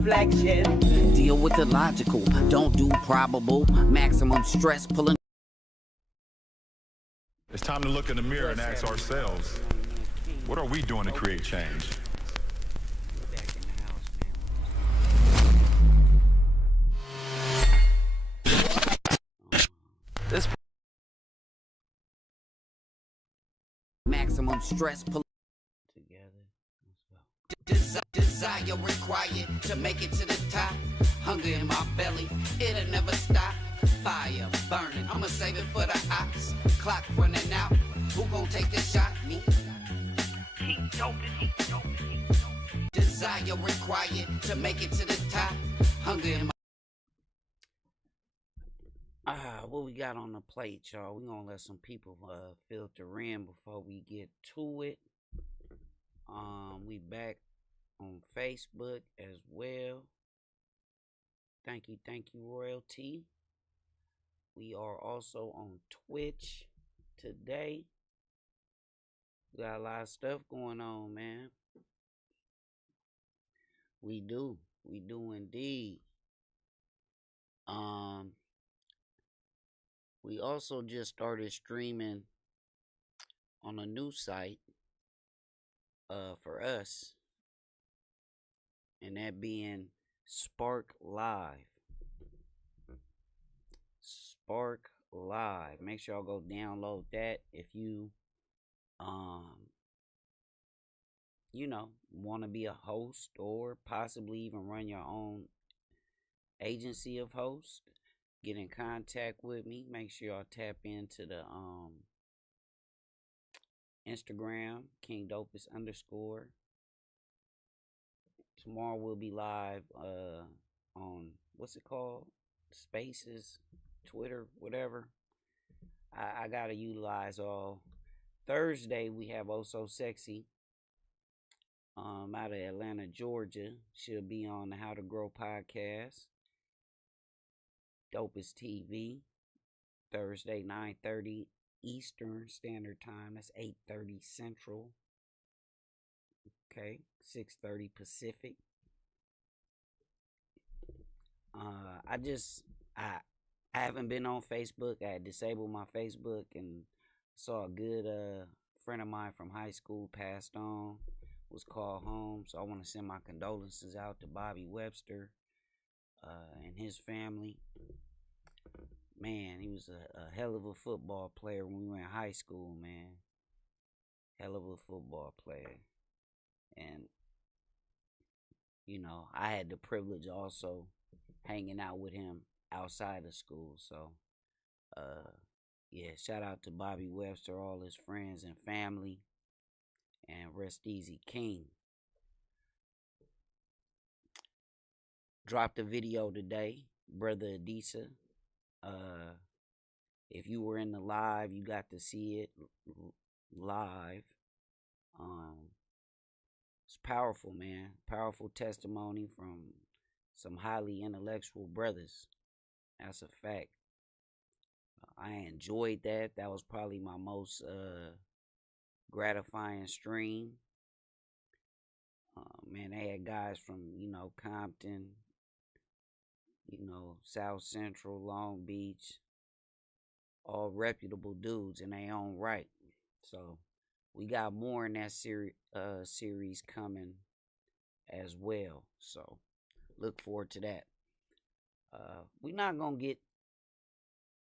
Reflection. Deal with the logical, don't do probable. Maximum stress pulling. It's time to look in the mirror and ask ourselves, what are we doing to create change? This maximum stress pulling together. Desire required to make it to the top. Hunger in my belly, it'll never stop. Fire burning, I'ma save it for the ops. Clock running out, who gon' take the shot? Me. Desire required to make it to the top. Hunger in my what we got on the plate, y'all? We gonna let some people filter in before we get to it. We back on Facebook as well. Thank you, Royalty. We are also on Twitch today. We got a lot of stuff going on, man. We do indeed. We also just started streaming on a new site for us, and that being Spark Live. Spark Live. Make sure y'all go download that if you want to be a host or possibly even run your own agency of hosts. Get in contact with me. Make sure y'all tap into the Instagram, KingDopus_. Tomorrow we'll be live on, what's it called? Spaces, Twitter, whatever. I gotta utilize all. Thursday we have Oh So Sexy out of Atlanta, Georgia. She'll be on the How to Grow podcast. Dopest TV. Thursday, 9:30 Eastern Standard Time. That's 8:30 Central. Okay, 6:30 Pacific. I haven't been on Facebook. I disabled my Facebook and saw a good friend of mine from high school passed on, was called home. So I want to send my condolences out to Bobby Webster and his family. Man, he was a hell of a football player when we were in high school, man. Hell of a football player. And, I had the privilege also hanging out with him outside of school. So, shout out to Bobby Webster, all his friends and family, and rest easy, King. Dropped a video today, Brother Adisa. If you were in the live, you got to see it live. It's powerful, man. Powerful testimony from some highly intellectual brothers. That's a fact. I enjoyed that. That was probably my most gratifying stream. Man, they had guys from, Compton, South Central, Long Beach, all reputable dudes in their own right. So we got more in that series coming as well. So look forward to that. We're not going to get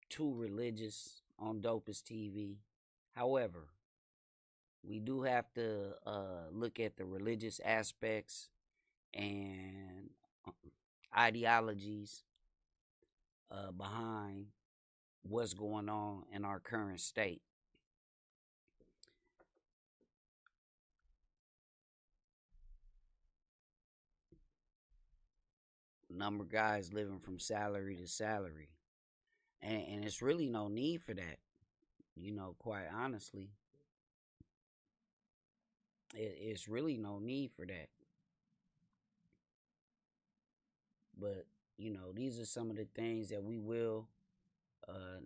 too religious on Dopest TV. However, we do have to look at the religious aspects and ideologies behind what's going on in our current state. Number of guys living from salary to salary, and it's really no need for that, quite honestly. It's really no need for that. But, these are some of the things that we will,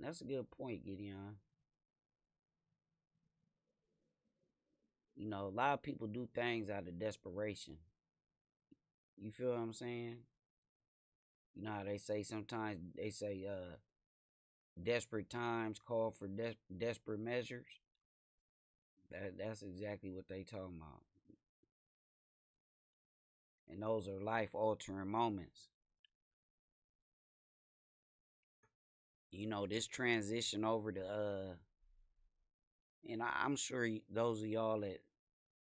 that's a good point, Gideon. A lot of people do things out of desperation. You feel what I'm saying? You know how they say sometimes they say desperate times call for desperate measures. That's exactly what they talking about. And those are life altering moments. You know, this transition over to and I'm sure those of y'all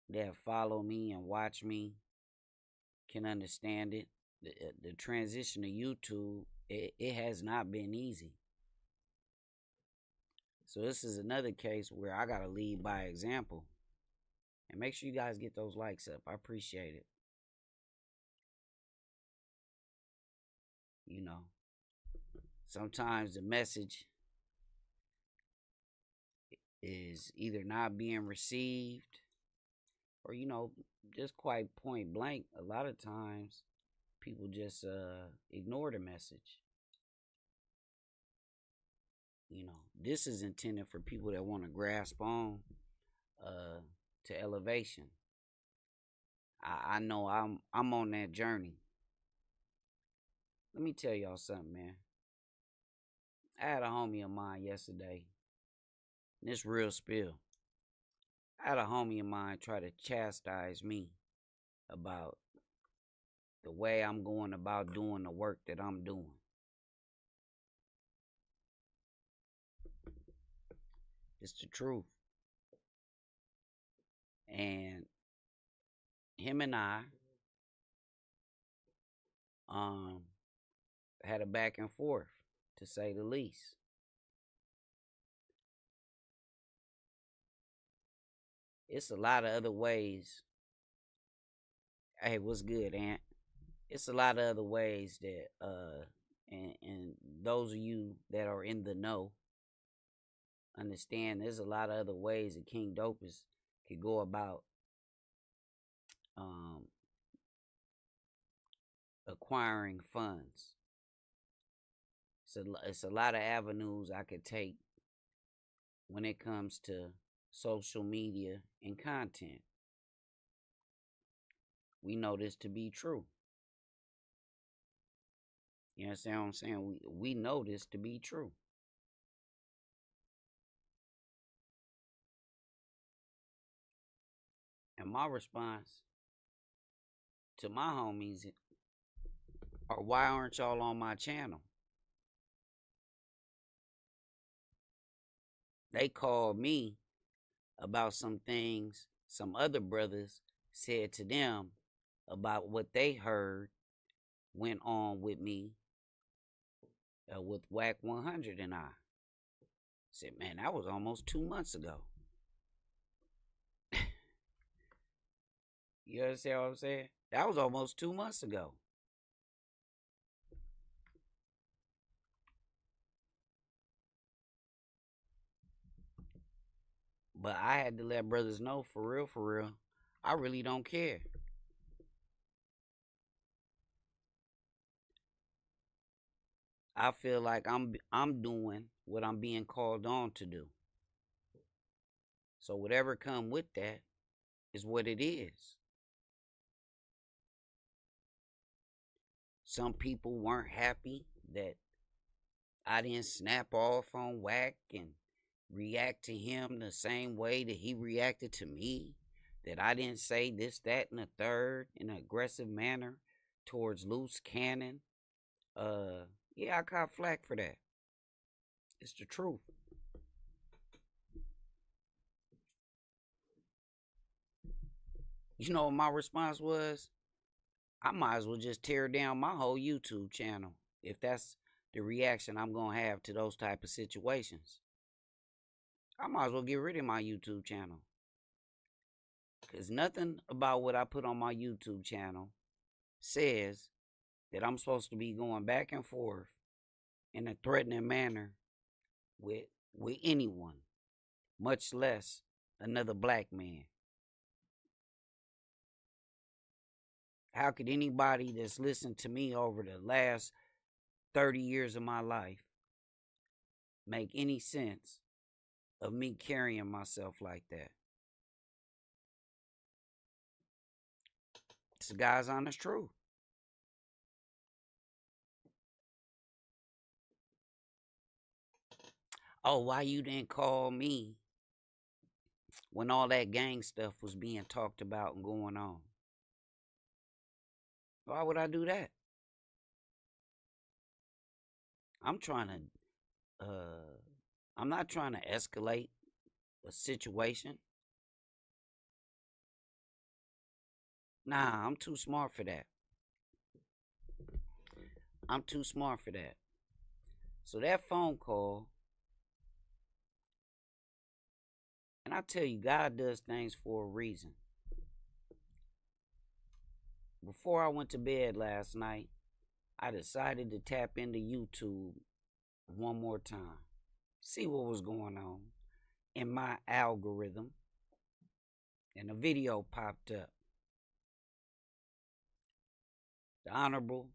that follow me and watch me can understand it. The transition to YouTube, it has not been easy. So this is another case where I gotta lead by example. And make sure you guys get those likes up. I appreciate it. You know, sometimes the message is either not being received or, you know, just quite point blank. A lot of times people just ignore the message. You know, this is intended for people that want to grasp on to elevation. I know I'm on that journey. Let me tell y'all something, man. I had a homie of mine yesterday. And this real spill. I had a homie of mine try to chastise me about the way I'm going about doing the work that I'm doing. It's the truth. And him and I had a back and forth, to say the least. It's a lot of other ways. Hey, what's good, Aunt? It's a lot of other ways that and those of you that are in the know understand there's a lot of other ways that King Dopus could go about acquiring funds. It's a lot of avenues I could take when it comes to social media and content. We know this to be true. You understand what I'm saying? We know this to be true. And my response to my homies are, why aren't y'all on my channel? They called me about some things some other brothers said to them about what they heard went on with me with WAC 100 and I. Said, man, that was almost 2 months ago. You understand what I'm saying? That was almost 2 months ago. But I had to let brothers know, for real, I really don't care. I feel like I'm doing what I'm being called on to do. So whatever come with that is what it is. Some people weren't happy that I didn't snap off on WAC and react to him the same way that he reacted to me. That I didn't say this, that, and the third in an aggressive manner towards loose cannon. Yeah, I got flack for that. It's the truth. You know what my response was? I might as well just tear down my whole YouTube channel if that's the reaction I'm going to have to those type of situations. I might as well get rid of my YouTube channel. Because nothing about what I put on my YouTube channel says that I'm supposed to be going back and forth in a threatening manner with anyone, much less another black man. How could anybody that's listened to me over the last 30 years of my life make any sense of me carrying myself like that? It's the God's honest truth. Oh, why you didn't call me when all that gang stuff was being talked about and going on? Why would I do that? I'm trying to, I'm not trying to escalate a situation. Nah, I'm too smart for that. I'm too smart for that. So that phone call, and I tell you, God does things for a reason. Before I went to bed last night, I decided to tap into YouTube one more time, see what was going on in my algorithm, and a video popped up. The Honorable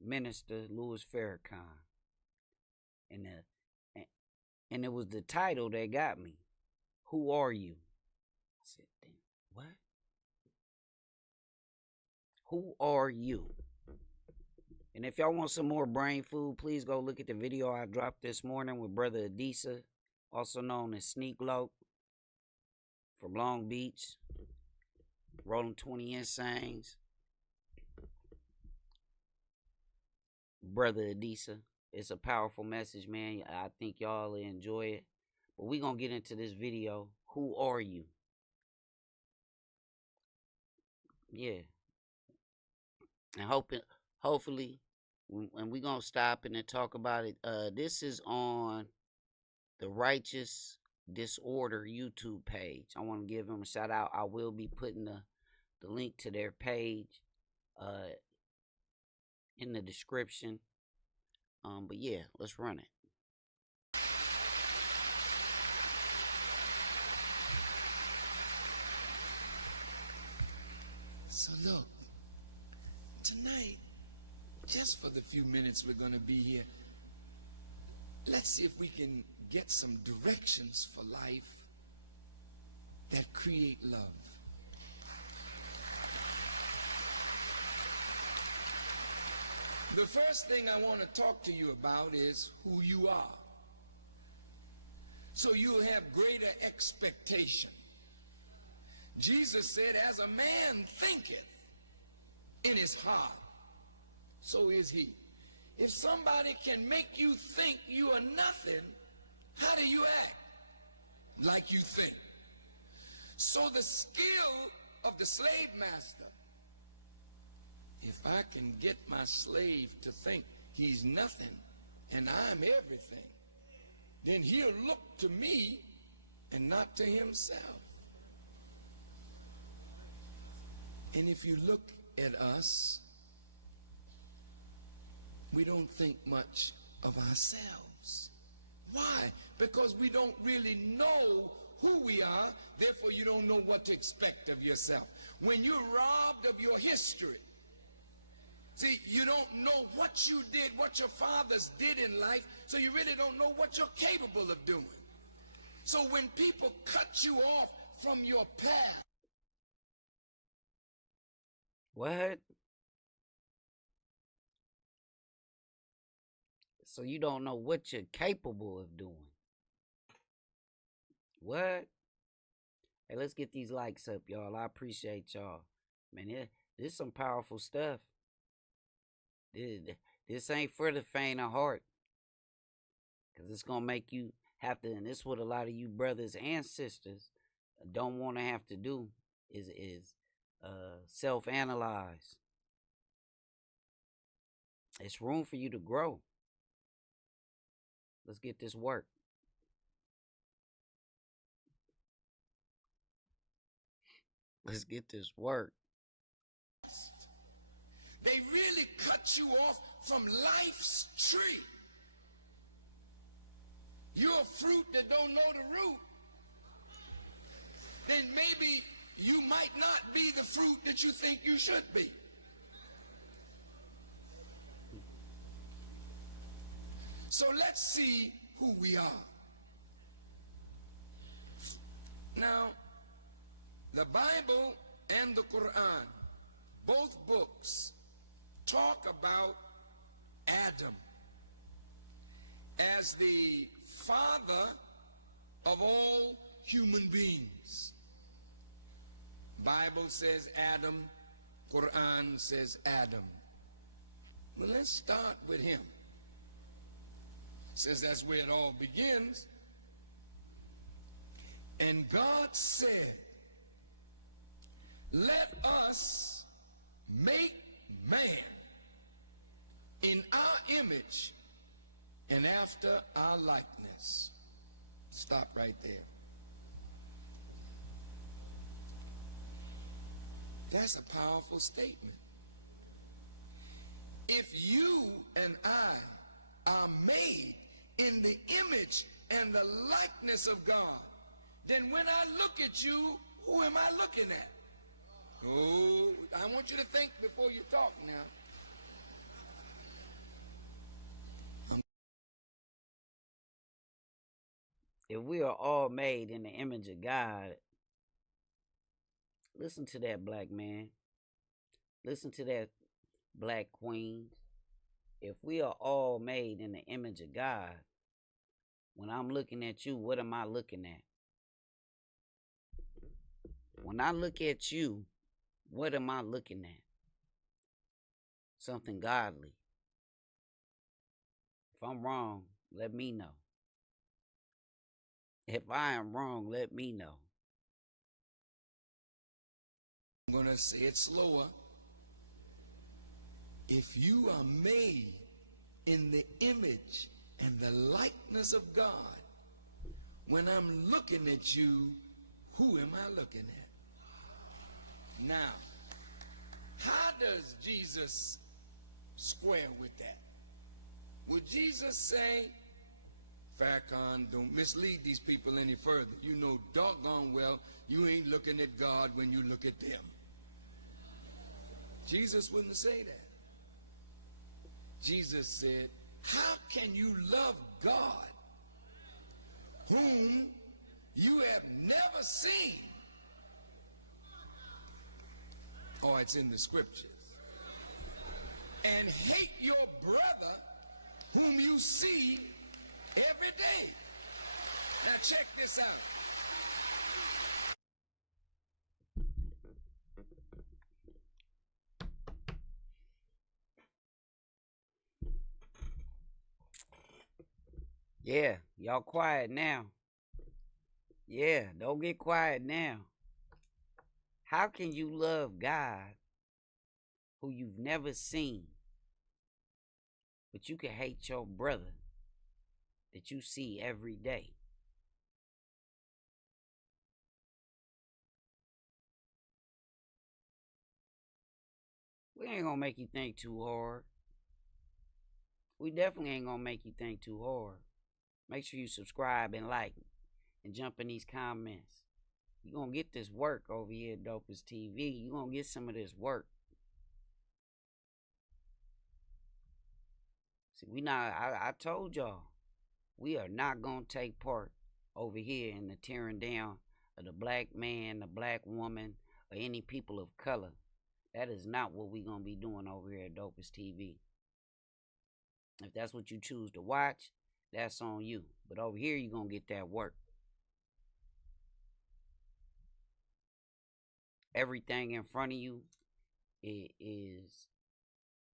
Minister Louis Farrakhan, and it was the title that got me. Who are you? I said, damn, what? Who are you? And if y'all want some more brain food, please go look at the video I dropped this morning with Brother Adisa, also known as Sneak Loke, from Long Beach, rolling 20 Insanes. Brother Adisa. It's a powerful message, man. I think y'all will enjoy it. But we're going to get into this video. Who are you? Yeah. And hopefully, and we're going to stop and then talk about it. This is on the Righteous Disorder YouTube page. I want to give them a shout out. I will be putting the link to their page in the description. But yeah, let's run it. So look, tonight, just for the few minutes we're going to be here, let's see if we can get some directions for life that create love. The first thing I want to talk to you about is who you are. So you'll have greater expectation. Jesus said, as a man thinketh in his heart, so is he. If somebody can make you think you are nothing, how do you act? Like you think. So the skill of the slave master, if I can get my slave to think he's nothing and I'm everything, then he'll look to me and not to himself. And if you look at us, we don't think much of ourselves. Why? Because we don't really know who we are, therefore you don't know what to expect of yourself. When you're robbed of your history, see, you don't know what you did, what your fathers did in life, so you really don't know what you're capable of doing. So when people cut you off from your path. What? So you don't know what you're capable of doing. What? Hey, let's get these likes up, y'all. I appreciate y'all. Man, this is some powerful stuff. This ain't for the faint of heart. Because it's going to make you have to, and this is what a lot of you brothers and sisters don't want to have to do, is self-analyze. It's room for you to grow. Let's get this work. Let's get this work. They really cut you off from life's tree. You're a fruit that don't know the root. Then maybe you might not be the fruit that you think you should be. So let's see who we are. Now, the Bible and the Quran, both books, talk about Adam as the father of all human beings. Bible says Adam, Quran says Adam. Well, let's start with him, since that's where it all begins. And God said, let us make man in our image and after our likeness. Stop right there. That's a powerful statement. If you and I are made in the image and the likeness of God, then when I look at you, who am I looking at? Oh, I want you to think before you talk now. If we are all made in the image of God, listen to that, black man. Listen to that, black queen. If we are all made in the image of God, when I'm looking at you, what am I looking at? When I look at you, what am I looking at? Something godly. If I'm wrong, let me know. If I am wrong, let me know. I'm going to say it slower. If you are made in the image and the likeness of God, when I'm looking at you, who am I looking at? Now, how does Jesus square with that? Would Jesus say, Farrakhan, don't mislead these people any further. You know doggone well you ain't looking at God when you look at them. Jesus wouldn't say that. Jesus said, how can you love God whom you have never seen? Oh, it's in the scriptures. And hate your brother whom you see every day. Now check this out. Yeah, y'all quiet now. Yeah, don't get quiet now. How can you love God who you've never seen, but you can hate your brother that you see every day? We ain't gonna make you think too hard. We definitely ain't gonna make you think too hard. Make sure you subscribe and like and jump in these comments. You're gonna get this work over here at Dopest TV. You're gonna get some of this work. See, I told y'all, we are not gonna take part over here in the tearing down of the black man, the black woman, or any people of color. That is not what we're gonna be doing over here at Dopest TV. If that's what you choose to watch, that's on you. But over here, you're gonna get that work. Everything in front of you is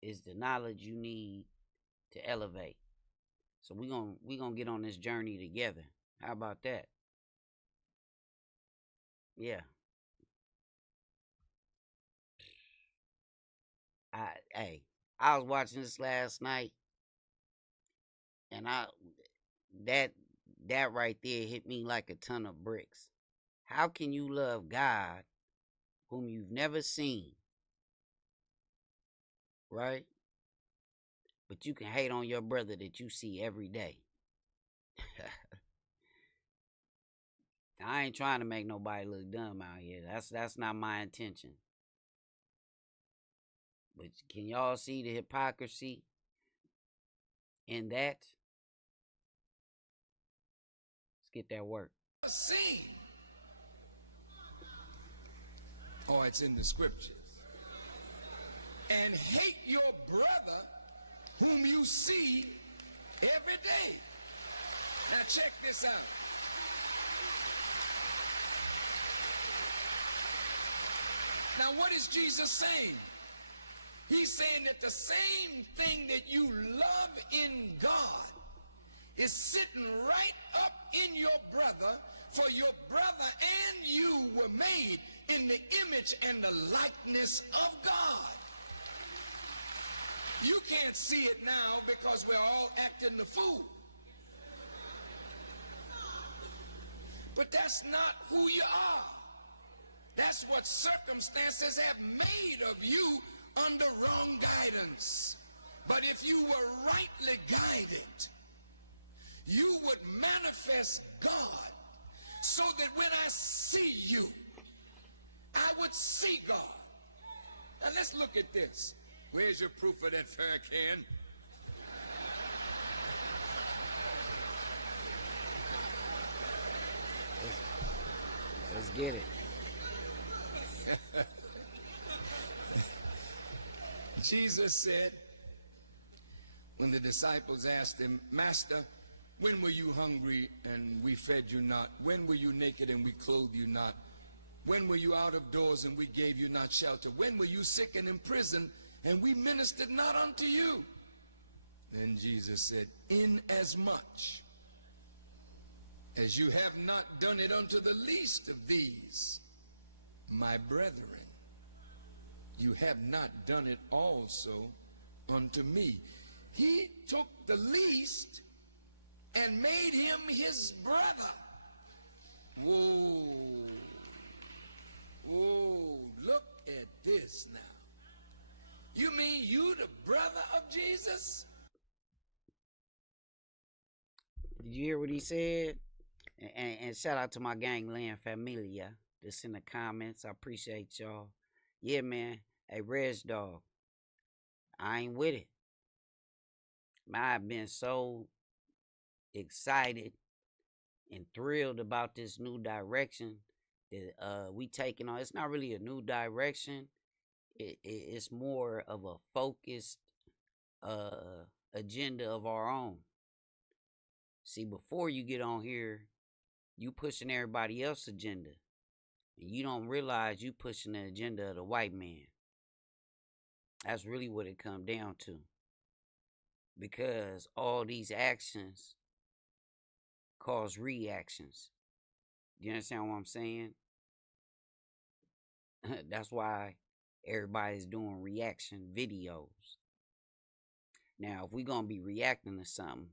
the knowledge you need to elevate. So we gonna get on this journey together. How about that? Yeah. I was watching this last night, and that right there hit me like a ton of bricks. How can you love God whom you've never seen, right? But you can hate on your brother that you see every day. I ain't trying to make nobody look dumb out here. That's not my intention. But can y'all see the hypocrisy in that? Let's get that work. Seen. Oh, it's in the scriptures. And hate your brother whom you see every day. Now check this out. Now what is Jesus saying? He's saying that the same thing that you love in God is sitting right up in your brother, for your brother and you were made in the image and the likeness of God. You can't see it now because we're all acting the fool. But that's not who you are. That's what circumstances have made of you under wrong guidance. But if you were rightly guided, you would manifest God so that when I see you, I would see God. Now let's look at this. Where's your proof of that, Farrakhan? Let's get it. Jesus said, when the disciples asked him, Master, when were you hungry and we fed you not? When were you naked and we clothed you not? When were you out of doors and we gave you not shelter? When were you sick and in prison and we ministered not unto you? Then Jesus said, inasmuch as you have not done it unto the least of these, my brethren, you have not done it also unto me. He took the least and made him his brother. Whoa. Whoa, look at this now. You mean you the brother of Jesus? Did you hear what he said? And shout out to my gangland familia that's in the comments. I appreciate y'all. Yeah, man. Hey, Reg Dog, I ain't with it. I've been so excited and thrilled about this new direction that we taking on. It's not really a new direction. It's more of a focused agenda of our own. See, before you get on here, you pushing everybody else's agenda. And you don't realize you pushing the agenda of the white man. That's really what it come down to. Because all these actions cause reactions. You understand what I'm saying? That's why everybody's doing reaction videos. Now, if we're going to be reacting to something,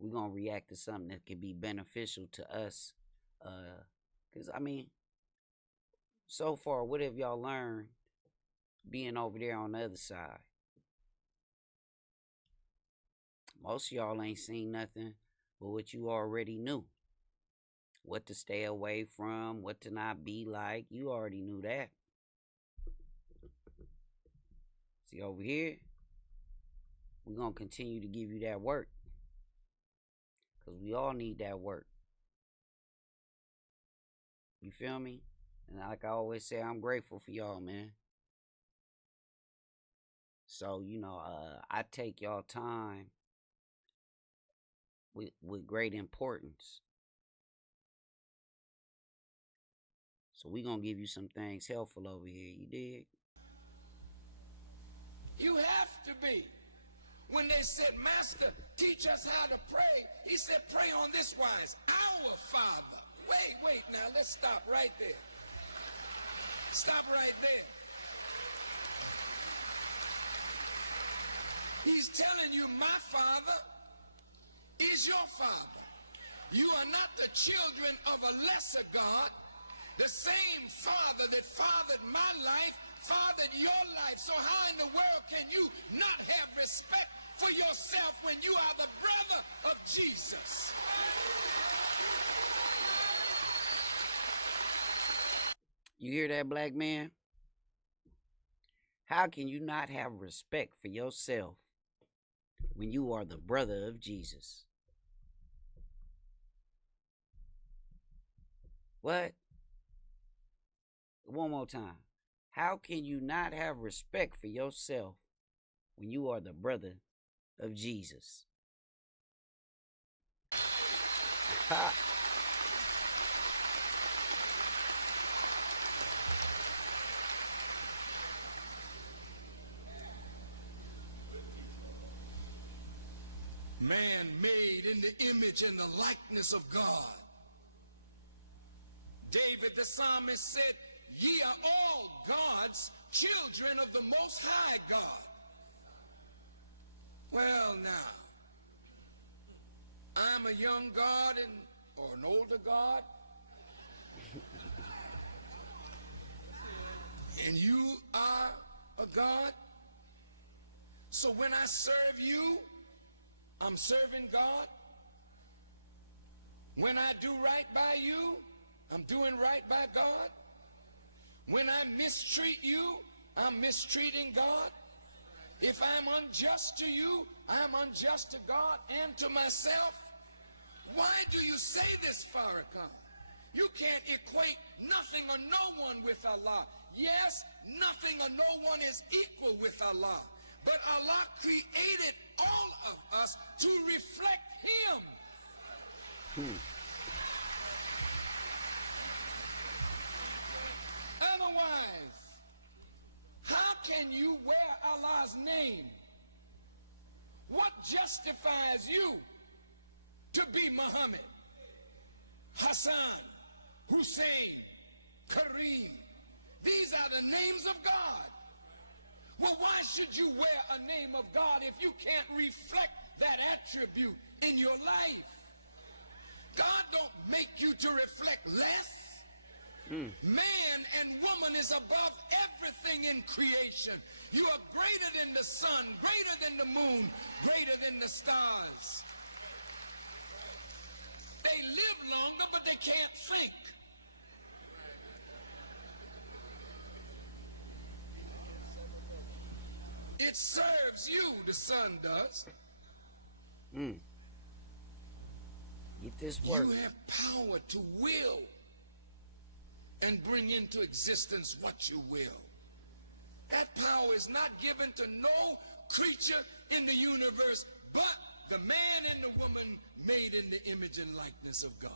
we're going to react to something that can be beneficial to us. Because, I mean, so far, what have y'all learned being over there on the other side? Most of y'all ain't seen nothing but what you already knew. What to stay away from, what to not be like. You already knew that. See, over here, we're going to continue to give you that work. Because we all need that work. You feel me? And like I always say, I'm grateful for y'all, man. So, you know, I take y'all time with great importance. So we gonna give you some things helpful over here, you dig? You have to be. When they said, Master, teach us how to pray, he said, pray on this wise, our Father. Wait, now let's stop right there. Stop right there. He's telling you, my Father is your Father. You are not the children of a lesser God. The same Father that fathered my life fathered your life. So how in the world can you not have respect for yourself when you are the brother of Jesus? You hear that, black man? How can you not have respect for yourself when you are the brother of Jesus? What? One more time. How can you not have respect for yourself when you are the brother of Jesus? Man made in the image and the likeness of God. David the psalmist said, ye are all God's children of the Most High God. Well, now, I'm a young God or an older God, and you are a God. So when I serve you, I'm serving God. When I do right by you, I'm doing right by God. When I mistreat you, I'm mistreating God. If I'm unjust to you, I'm unjust to God and to myself. Why do you say this, Farrakhan? You can't equate nothing or no one with Allah. Yes, nothing or no one is equal with Allah. But Allah created all of us to reflect Him. Otherwise, how can you wear Allah's name? What justifies you to be Muhammad, Hassan, Hussein, Kareem? These are the names of God. Well, why should you wear a name of God if you can't reflect that attribute in your life? God don't make you to reflect less. Man and woman is above everything in creation. You are greater than the sun, greater than the moon, greater than the stars. They live longer, but they can't think. It serves you, the sun does. Get this work. You have power to will and bring into existence what you will. That power is not given to no creature in the universe but the man and the woman made in the image and likeness of God.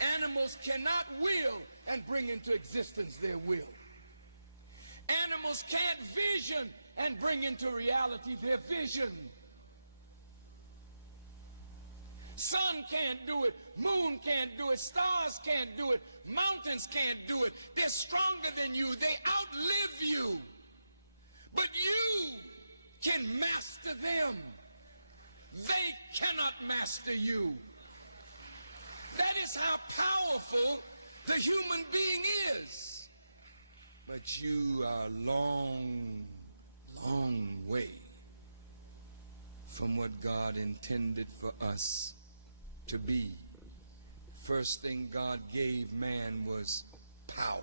Animals cannot will and bring into existence their will. Animals can't vision and bring into reality their vision. Sun can't do it, moon can't do it, stars can't do it, mountains can't do it. They're stronger than you, they outlive you. But you can master them. They cannot master you. That is how powerful the human being is. But you are a long, long way from what God intended for us to be. First thing God gave man was power.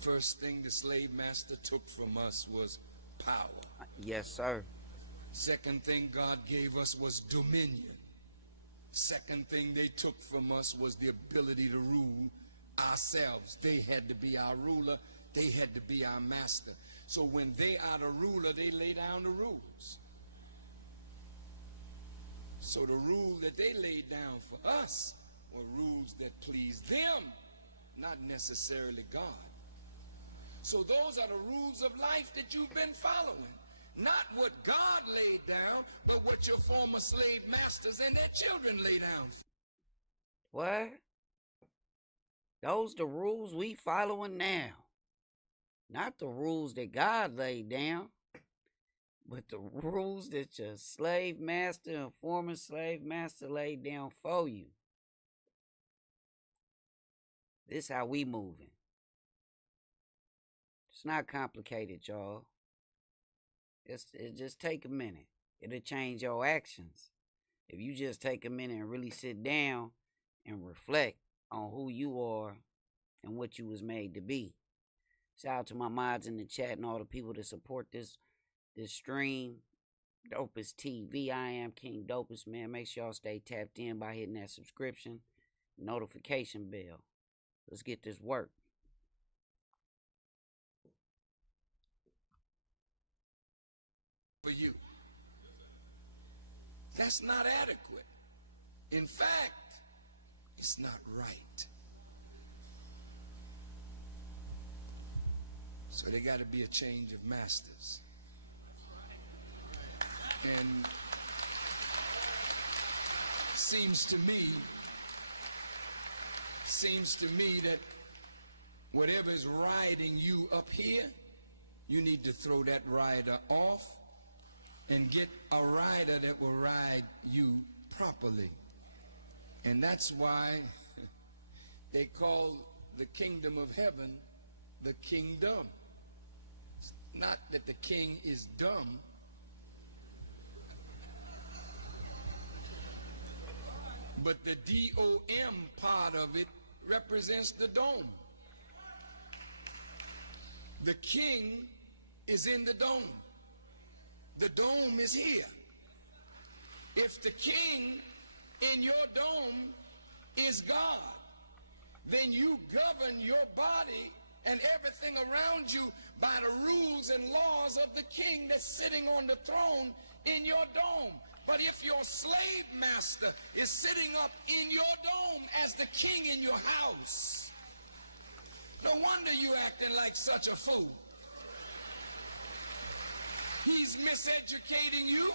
First thing the slave master took from us was power. Yes, sir. Second thing God gave us was dominion. Second thing they took from us was the ability to rule ourselves. They had to be our ruler. They had to be our master. So when they are the ruler, they lay down the rules. So the rule that they laid down for us were rules that pleased them, not necessarily God. So those are the rules of life that you've been following. Not what God laid down, but what your former slave masters and their children lay down. What? Those the rules we following now. Not the rules that God laid down, but the rules that your slave master and former slave master laid down for you. This how we moving. It's not complicated, y'all. It just take a minute. It'll change your actions. If you just take a minute and really sit down and reflect on who you are and what you was made to be. Shout out to my mods in the chat and all the people that support this stream. Dopest TV. I am King Dopest, man. Make sure y'all stay tapped in by hitting that subscription notification bell. Let's get this work. For you. That's not adequate. In fact, it's not right. So there got to be a change of masters. And seems to me that whatever is riding you up here, you need to throw that rider off and get a rider that will ride you properly. And that's why they call the kingdom of heaven the kingdom. It's not that the king is dumb. But the D-O-M part of it represents the dome. The king is in the dome. The dome is here. If the king in your dome is God, then you govern your body and everything around you by the rules and laws of the king that's sitting on the throne in your dome. But if your slave master is sitting up in your dome as the king in your house, no wonder you acting like such a fool. He's miseducating you.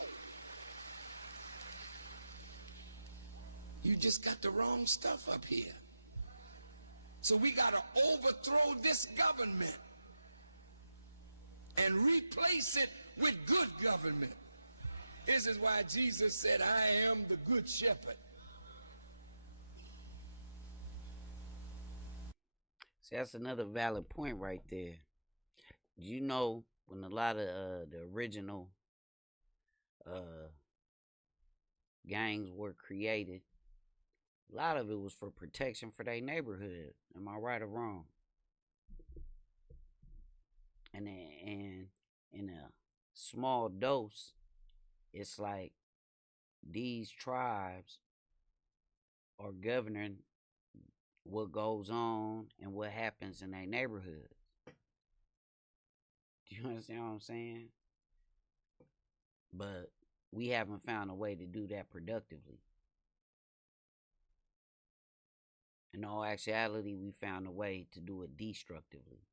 You just got the wrong stuff up here. So we got to overthrow this government and replace it with good government. This is why Jesus said, I am the good shepherd. See, that's another valid point right there. You know, when a lot of the original gangs were created, a lot of it was for protection for their neighborhood. Am I right or wrong? And in a small dose, it's like these tribes are governing what goes on and what happens in their neighborhood. Do you understand what I'm saying? But we haven't found a way to do that productively. In all actuality, we found a way to do it destructively.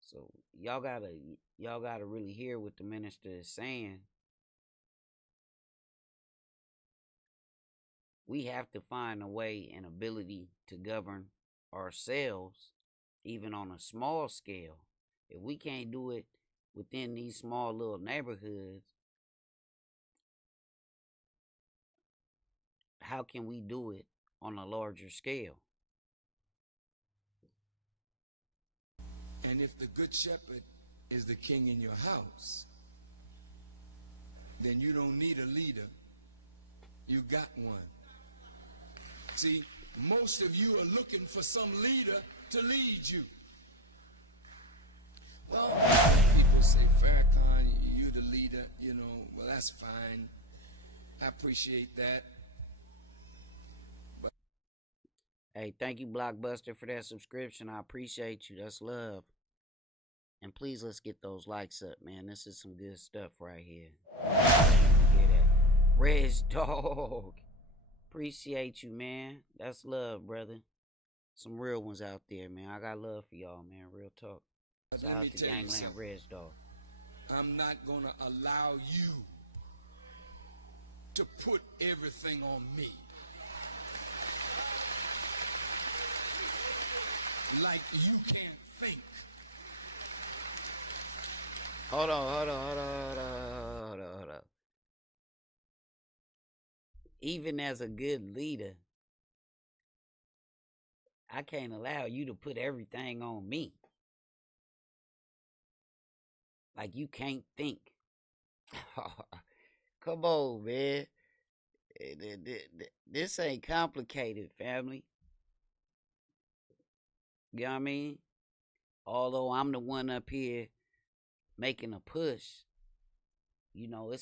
So y'all gotta really hear what the minister is saying. We have to find a way and ability to govern ourselves, even on a small scale. If we can't do it within these small little neighborhoods, how can we do it on a larger scale? And if the good shepherd is the king in your house, then you don't need a leader. You got one. See, most of you are looking for some leader to lead you. Well, people say, Farrakhan, you're the leader, you know, well, that's fine. I appreciate that. But hey, thank you, Blockbuster, for that subscription. I appreciate you. That's love. And please, let's get those likes up, man. This is some good stuff right here. Red Dog. Appreciate you, man. That's love, brother. Some real ones out there, man. I got love for y'all, man. Real talk. But let me tell you something. Red Dog. I'm not going to allow you to put everything on me. Like you can't think. Hold on. Even as a good leader, I can't allow you to put everything on me. Like you can't think. Come on, man. This ain't complicated, family. You know what I mean? Although I'm the one up here making a push, you know,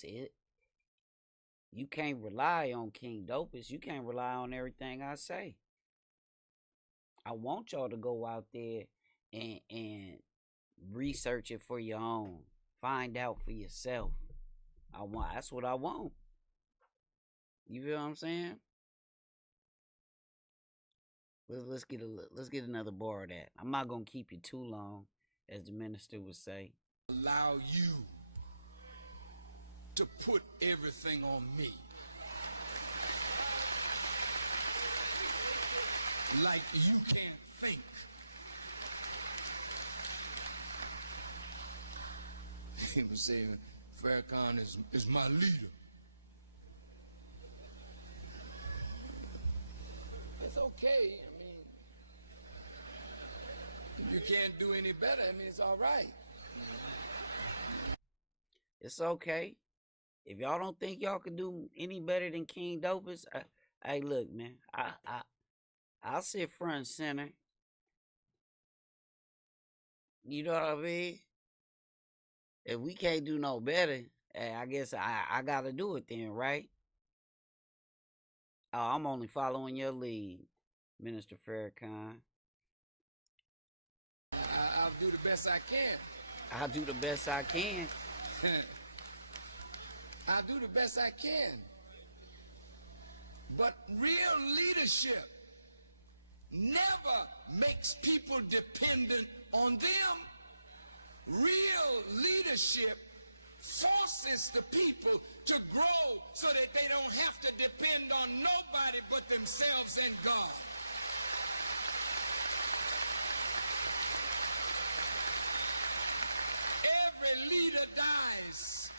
you can't rely on King Dopus. You can't rely on everything I say. I want y'all to go out there and research it for your own. Find out for yourself. That's what I want. You feel what I'm saying? Let's get another bar of that. I'm not gonna keep you too long, as the minister would say. Allow you to put everything on me. Like you can't think. He was saying, Farrakhan is my leader. It's okay. I mean, if you can't do any better, I mean, it's all right. It's okay. If y'all don't think y'all can do any better than King Dopus, hey, look, man, I'll sit front and center. You know what I mean? If we can't do no better, hey, I guess I gotta do it then, right? Oh, I'm only following your lead, Minister Farrakhan. I'll do the best I can. I'll do the best I can. I'll do the best I can. But real leadership never makes people dependent on them. Real leadership forces the people to grow so that they don't have to depend on nobody but themselves and God. Every leader dies.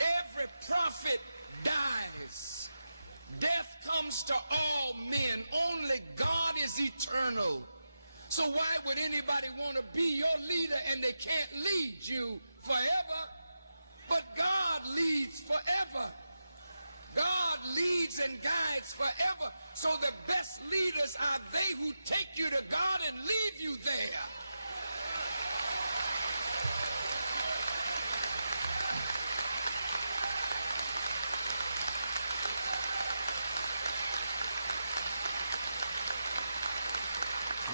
Every prophet dies. Death comes to all men. Only God is eternal. So why would anybody want to be your leader and they can't lead you forever? But God leads forever. God leads and guides forever. So the best leaders are they who take you to God and leave you there.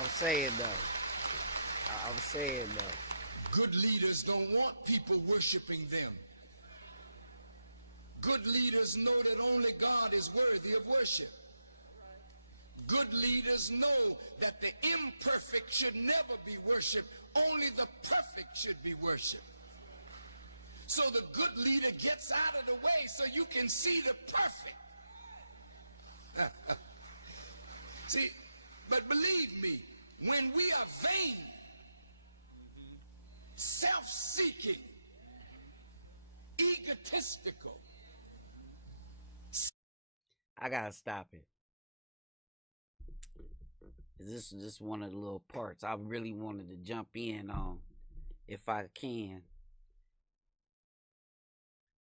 I'm saying that. Good leaders don't want people worshiping them. Good leaders know that only God is worthy of worship. Good leaders know that the imperfect should never be worshiped. Only the perfect should be worshiped. So the good leader gets out of the way so you can see the perfect. See, but believe me, when we are vain, self-seeking, egotistical. I gotta stop it. This is just one of the little parts I really wanted to jump in on, if I can.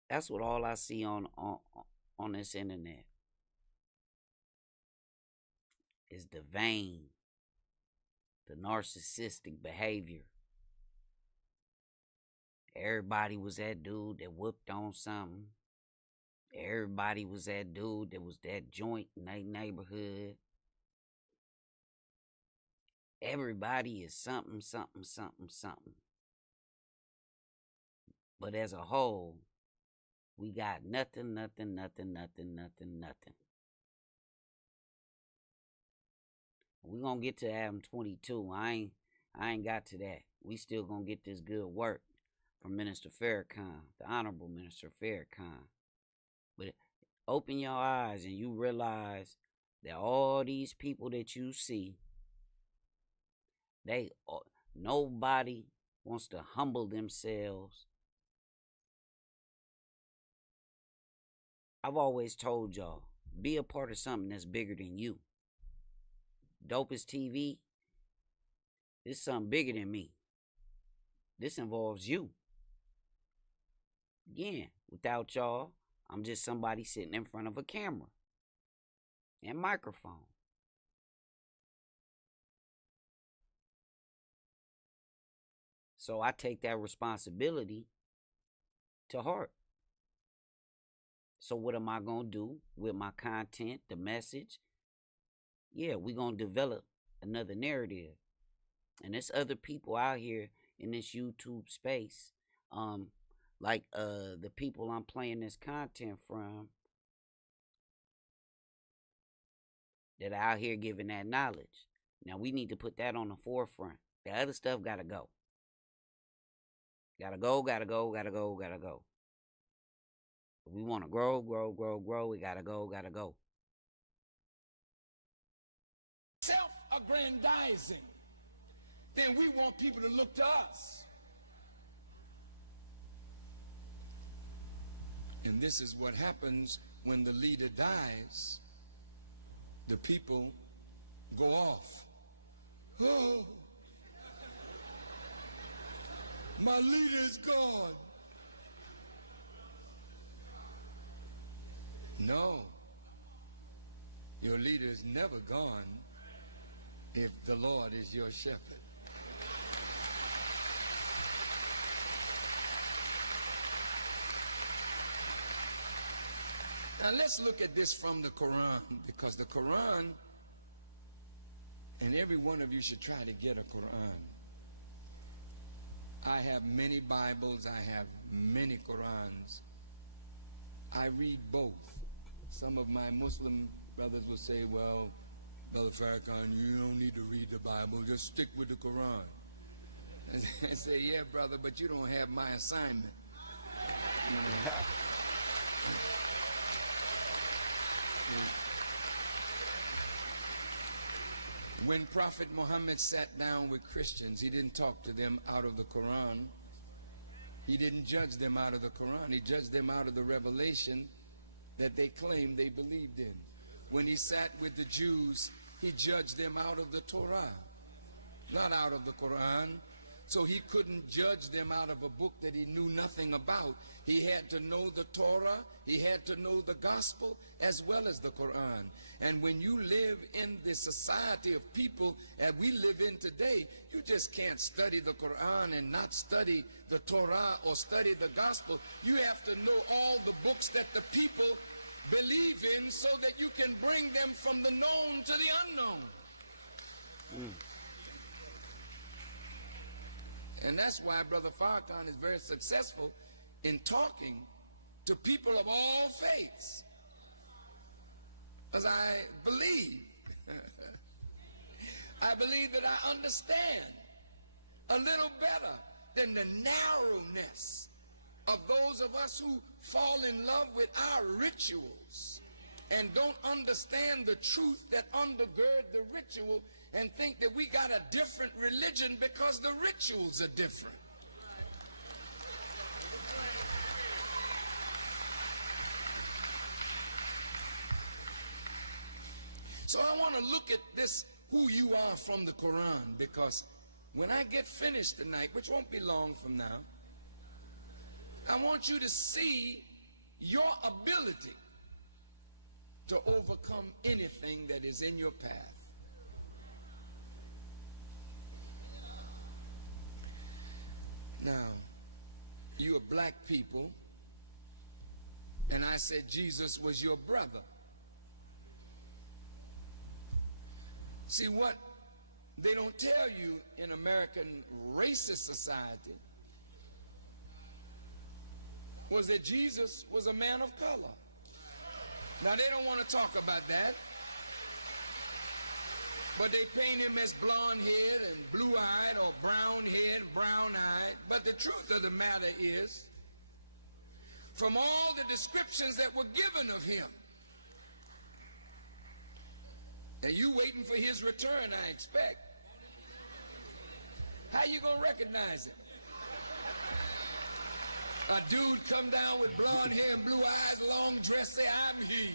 That's what all I see on this internet is the vain, the narcissistic behavior. Everybody was that dude that whooped on something. Everybody was that dude that was that joint in their neighborhood. Everybody is something, something, something, something. But as a whole, we got nothing, nothing, nothing, nothing, nothing, nothing. We gonna get to Adam 22. I ain't got to that. We still gonna get this good work from Minister Farrakhan, the Honorable Minister Farrakhan. But open your eyes and you realize that all these people that you see, nobody wants to humble themselves. I've always told y'all, be a part of something that's bigger than you. Dopest TV, this is something bigger than me. This involves you. Again, without y'all, I'm just somebody sitting in front of a camera and microphone. So I take that responsibility to heart. So what am I going to do with my content, the message? Yeah, we're going to develop another narrative. And there's other people out here in this YouTube space, like the people I'm playing this content from, that are out here giving that knowledge. Now we need to put that on the forefront. The other stuff gotta go. Gotta go, gotta go, gotta go, gotta go. If we want to grow, we gotta go, gotta go. Self-aggrandizing, then we want people to look to us. And this is what happens when the leader dies. The people go off. Oh, my leader's gone. No, your leader is never gone if the Lord is your shepherd. Now let's look at this from the Quran, because the Quran, and every one of you should try to get a Quran. I have many Bibles, I have many Qurans. I read both. Some of my Muslim brothers will say, well, Brother Farrakhan, you don't need to read the Bible, just stick with the Quran. And I say, yeah, brother, but you don't have my assignment. You know? When Prophet Muhammad sat down with Christians, he didn't talk to them out of the Quran. He didn't judge them out of the Quran. He judged them out of the revelation that they claimed they believed in. When he sat with the Jews, he judged them out of the Torah, not out of the Quran. So he couldn't judge them out of a book that he knew nothing about. He had to know the Torah, he had to know the gospel as well as the Quran. And when you live in the society of people that we live in today, you just can't study the Quran and not study the Torah or study the gospel. You have to know all the books that the people believe in so that you can bring them from the known to the unknown. And that's why Brother Farrakhan is very successful in talking to people of all faiths. Because I believe, I believe that I understand a little better than the narrowness of those of us who fall in love with our rituals and don't understand the truth that undergird the ritual and think that we got a different religion because the rituals are different. So I want to look at this, who you are from the Quran, because when I get finished tonight, which won't be long from now, I want you to see your ability to overcome anything that is in your path. Now, you are black people, and I said Jesus was your brother. See, what they don't tell you in American racist society was that Jesus was a man of color. Now, they don't want to talk about that, but they paint him as blonde-haired and blue-eyed or brown-haired and brown-eyed. But the truth of the matter is, from all the descriptions that were given of him, and you waiting for his return, I expect, how you gonna recognize him? A dude come down with blonde hair and blue eyes, long dress, say, I'm he.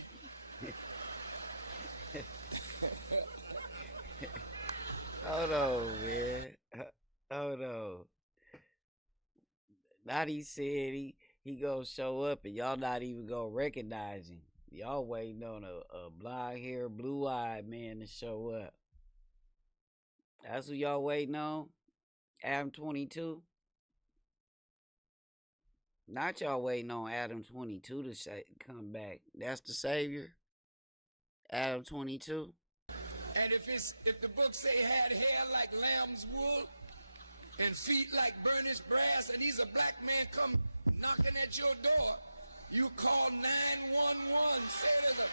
Hold on, man. Hold on. Now he said he gonna show up and y'all not even gonna recognize him. Y'all waiting on a blonde hair, blue eyed man to show up. That's who y'all waiting on? Adam 22? Not y'all waiting on Adam 22 to come back. That's the Savior? Adam 22? And if the book say he had hair like lamb's wool and feet like burnished brass, and he's a black man come knocking at your door, you call 911. Say there's a...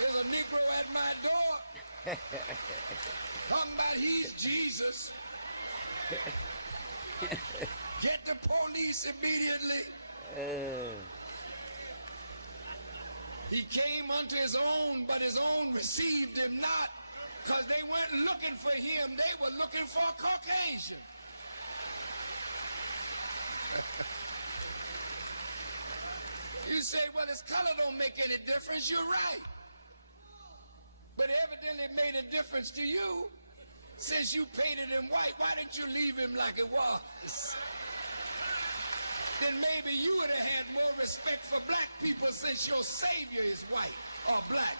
There's a Negro at my door talking about he's Jesus. Get the police immediately. He came unto his own, but his own received him not, because they weren't looking for him, they were looking for a Caucasian. You say, well, his color don't make any difference. You're right. But evidently it made a difference to you. Since you painted him white, why didn't you leave him like it was? Then maybe you would have had more respect for black people since your savior is white or black.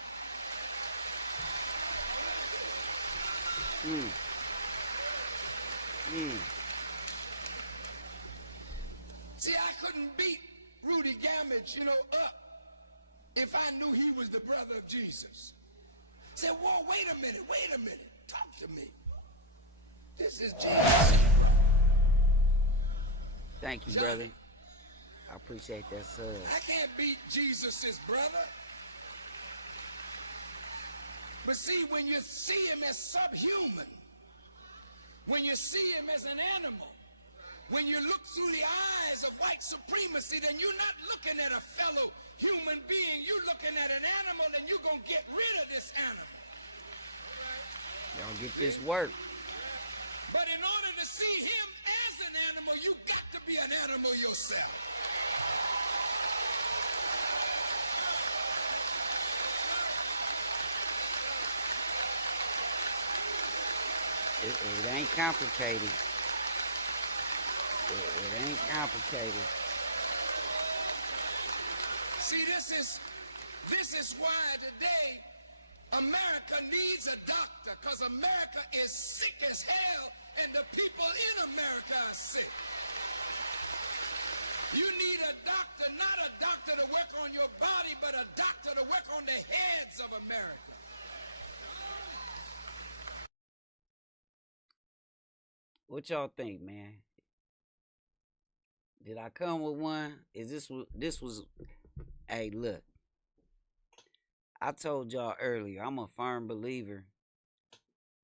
See, I couldn't beat Rudy Gamage, up if I knew he was the brother of Jesus. Say, whoa, wait a minute, talk to me. This is Jesus' brother. Thank you, Johnny. brother. I appreciate that, sir. I can't beat Jesus' brother. But see, when you see him as subhuman, when you see him as an animal, when you look through the eyes of white supremacy, then you're not looking at a fellow human being. You're looking at an animal, and you're going to get rid of this animal. Get this work. But in order to see him as an animal, you got to be an animal yourself. It ain't complicated. It ain't complicated. See, this is why today America needs a doctor, because America is sick as hell, and the people in America are sick. You need a doctor, not a doctor to work on your body, but a doctor to work on the heads of America. What y'all think, man? Did I come with one? This was hey, look. I told y'all earlier, I'm a firm believer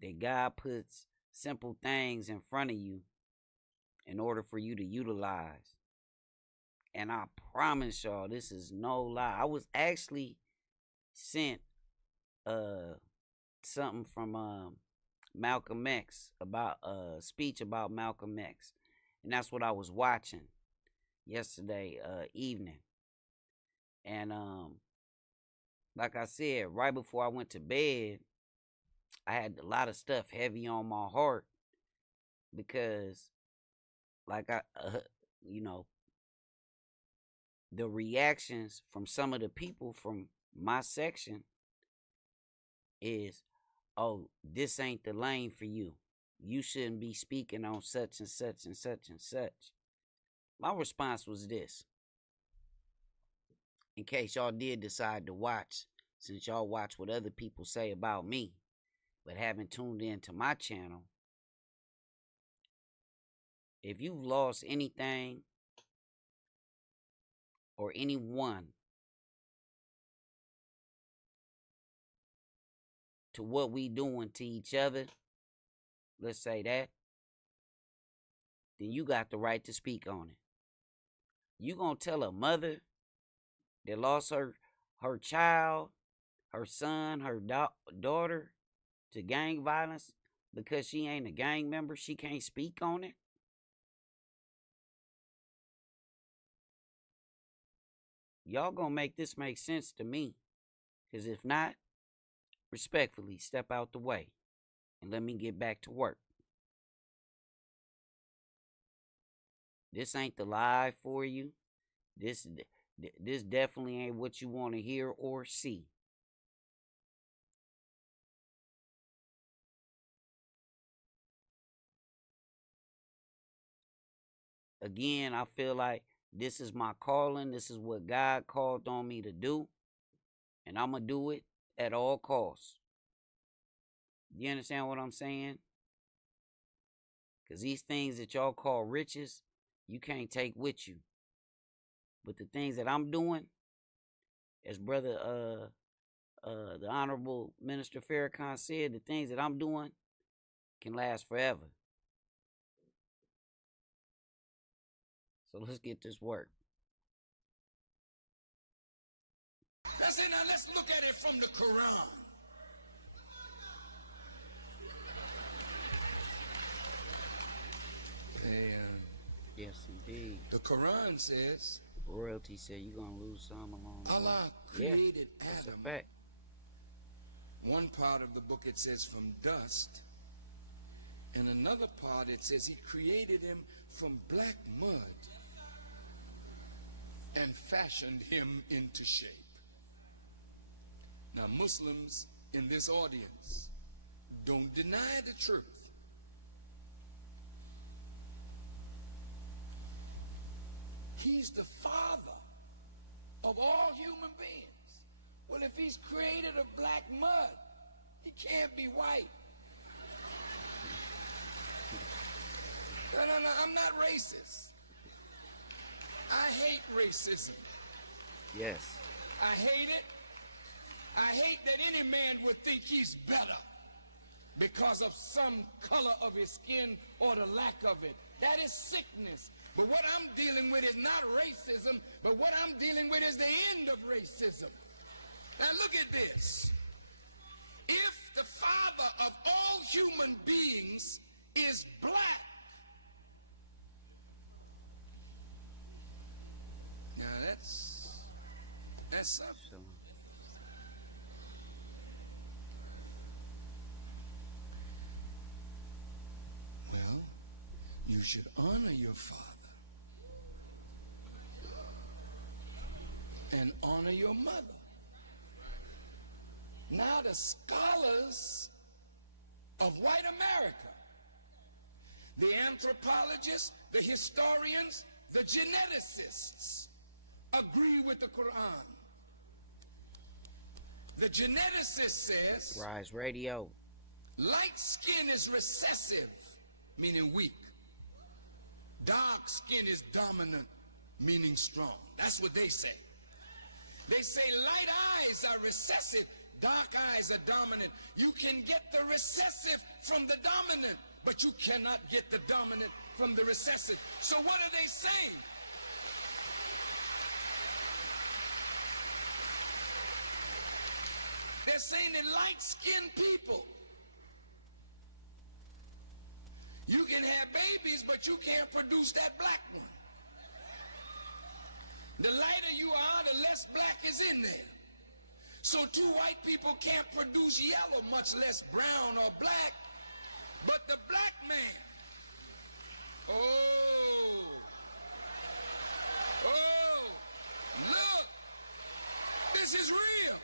that God puts simple things in front of you in order for you to utilize. And I promise y'all, this is no lie. I was actually sent something from Malcolm X about a speech about Malcolm X. And that's what I was watching yesterday evening. And like I said, right before I went to bed, I had a lot of stuff heavy on my heart because, like the reactions from some of the people from my section is, oh, this ain't the lane for you. You shouldn't be speaking on such and such and such and such. My response was this. In case y'all did decide to watch, since y'all watch what other people say about me, but haven't tuned in to my channel, if you've lost anything or anyone to what we doing to each other, let's say that, then you got the right to speak on it. You gonna tell a mother that lost her child, her son, her daughter to gang violence because she ain't a gang member, she can't speak on it? Y'all gonna make this make sense to me. Because if not, respectfully, step out the way and let me get back to work. This ain't the live for you. This definitely ain't what you want to hear or see. Again, I feel like this is my calling. This is what God called on me to do. And I'm going to do it at all costs. You understand what I'm saying? Because these things that y'all call riches, you can't take with you. But the things that I'm doing, as brother the Honorable Minister Farrakhan said, the things that I'm doing can last forever. So let's get this work. That's it. Now let's look at it from the Quran. Yes, indeed. The Quran says, Royalty said you're going to lose some along. Allah created Adam. Fact. One part of the book it says from dust, and another part it says he created him from black mud and fashioned him into shape. Now Muslims in this audience, don't deny the truth. He's the father of all human beings. Well, if he's created of black mud, he can't be white. No, I'm not racist. I hate racism. Yes. I hate it. I hate that any man would think he's better because of some color of his skin or the lack of it. That is sickness. But what I'm dealing with is not racism, but what I'm dealing with is the end of racism. Now look at this. If the father of all human beings is black, now that's something. Well, you should honor your father and honor your mother. Now the scholars of white America, the anthropologists, the historians, the geneticists agree with the Quran. The geneticist says Rise Radio. light skin is recessive, meaning weak. Dark skin is dominant, meaning strong. That's what they say. They say light eyes are recessive, dark eyes are dominant. You can get the recessive from the dominant, but you cannot get the dominant from the recessive. So what are they saying? They're saying that light-skinned people, you can have babies, but you can't produce that black one. The lighter you are, the less black is in there. So two white people can't produce yellow, much less brown or black. But the black man, oh, look, this is real.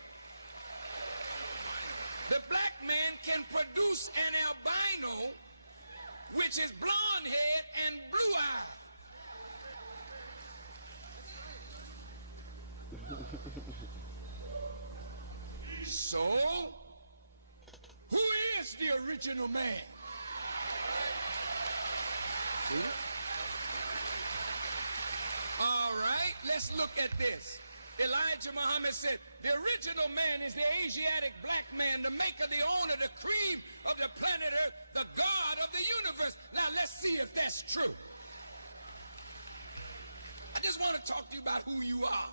The black man can produce an albino, which is blonde head and blue eye. So, who is the original man? All right, let's look at this. Elijah Muhammad said, the original man is the Asiatic black man, the maker, the owner, the cream of the planet Earth, the God of the universe. Now let's see if that's true. I just want to talk to you about who you are.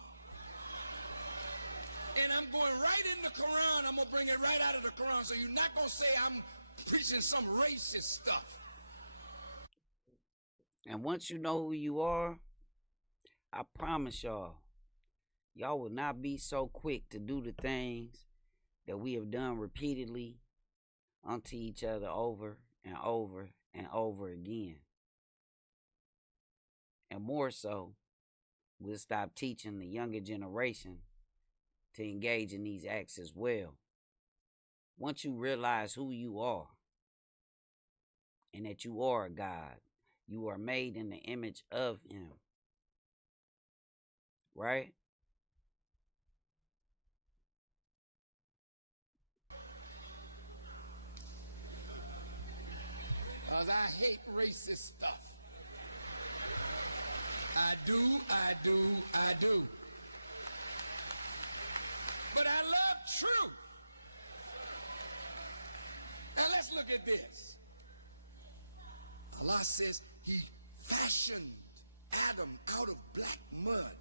And I'm going right in the Quran. I'm going to bring it right out of the Quran. So you're not going to say I'm preaching some racist stuff. And once you know who you are, I promise y'all will not be so quick to do the things that we have done repeatedly unto each other over and over and over again. And more so, we'll stop teaching the younger generation to engage in these acts as well. Once you realize who you are and that you are a God, you are made in the image of Him, right? Because I hate racist stuff. I do. But I love truth. Now let's look at this. Allah says he fashioned Adam out of black mud.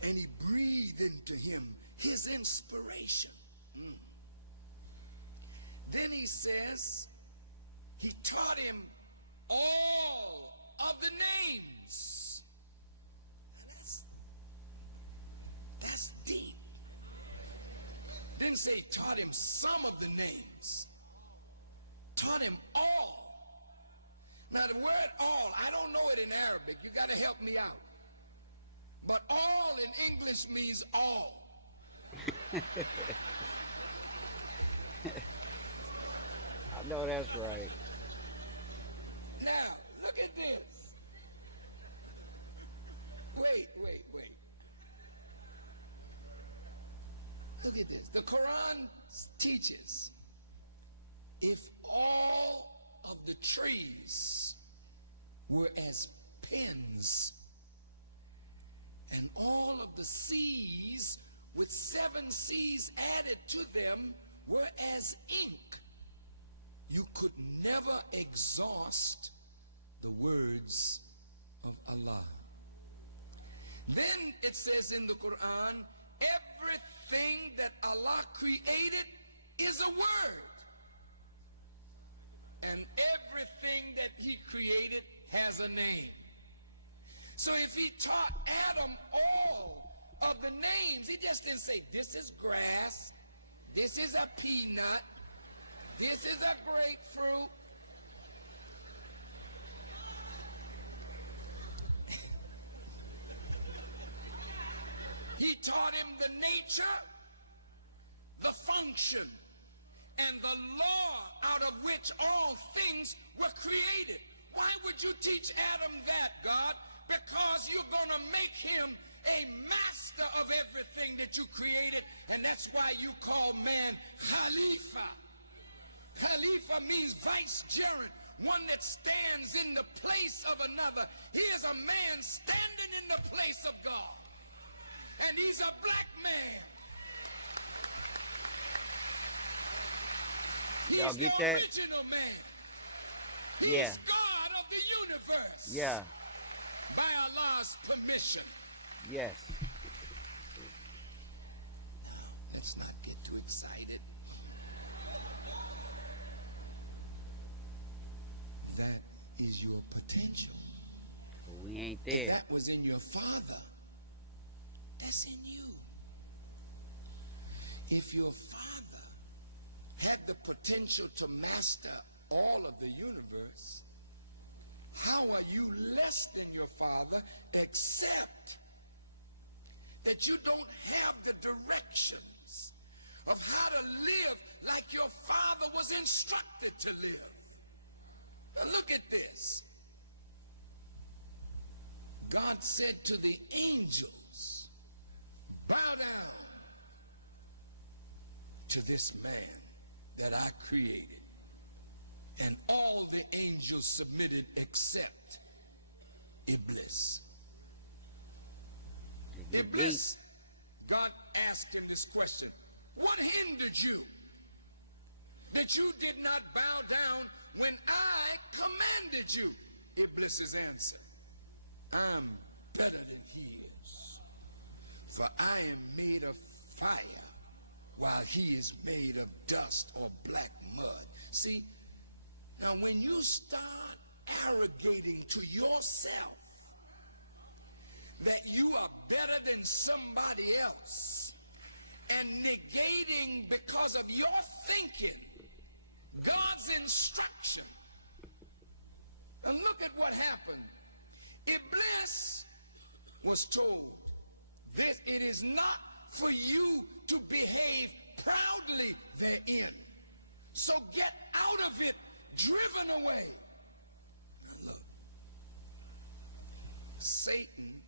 And he breathed into him his inspiration. Then he says he taught him all of the names. Now that's deep. Didn't say he taught him some of the names. Taught him all. Now the word all, I don't know it in Arabic. You got to help me out. But all in English means all. I know that's right. Now, look at this. Wait. Look at this. The Quran teaches if all of the trees were as pens and all of the seas with 7 seas added to them were as ink, you could never exhaust the words of Allah. Then it says in the Quran, everything that Allah created is a word. And everything that he created has a name. So if he taught Adam all of the names, he just didn't say, this is grass, this is a peanut, this is a grapefruit. He taught him the nature, the function, and the law out of which all things were created. Why would you teach Adam that, God? Because you're going to make him a master of everything that you created, and that's why you call man Khalifa. Khalifa means vicegerent, one that stands in the place of another. He is a man standing in the place of God. And he's a black man. He's the original man. He's God of the universe. Yeah. By Allah's permission. Yes. Now, let's not get too excited. That is your potential. We ain't there. If that was in your father, that's in you. If your father had the potential to master all of the universe, how are you less than your father except that you don't have the directions of how to live like your father was instructed to live? Now look at this. God said to the angels, bow down to this man that I created. And all the angels submitted except Iblis. Iblis, God asked him this question: what hindered you that you did not bow down when I commanded you? Iblis's answer: I'm better than he is, for I am made of fire while he is made of dust or black mud. See, now when you start arrogating to yourself that you are better than somebody else and negating because of your thinking God's instruction, and look at what happened. Iblis was told this: it is not for you to behave proudly therein, so get out of it, driven away. Now look, Satan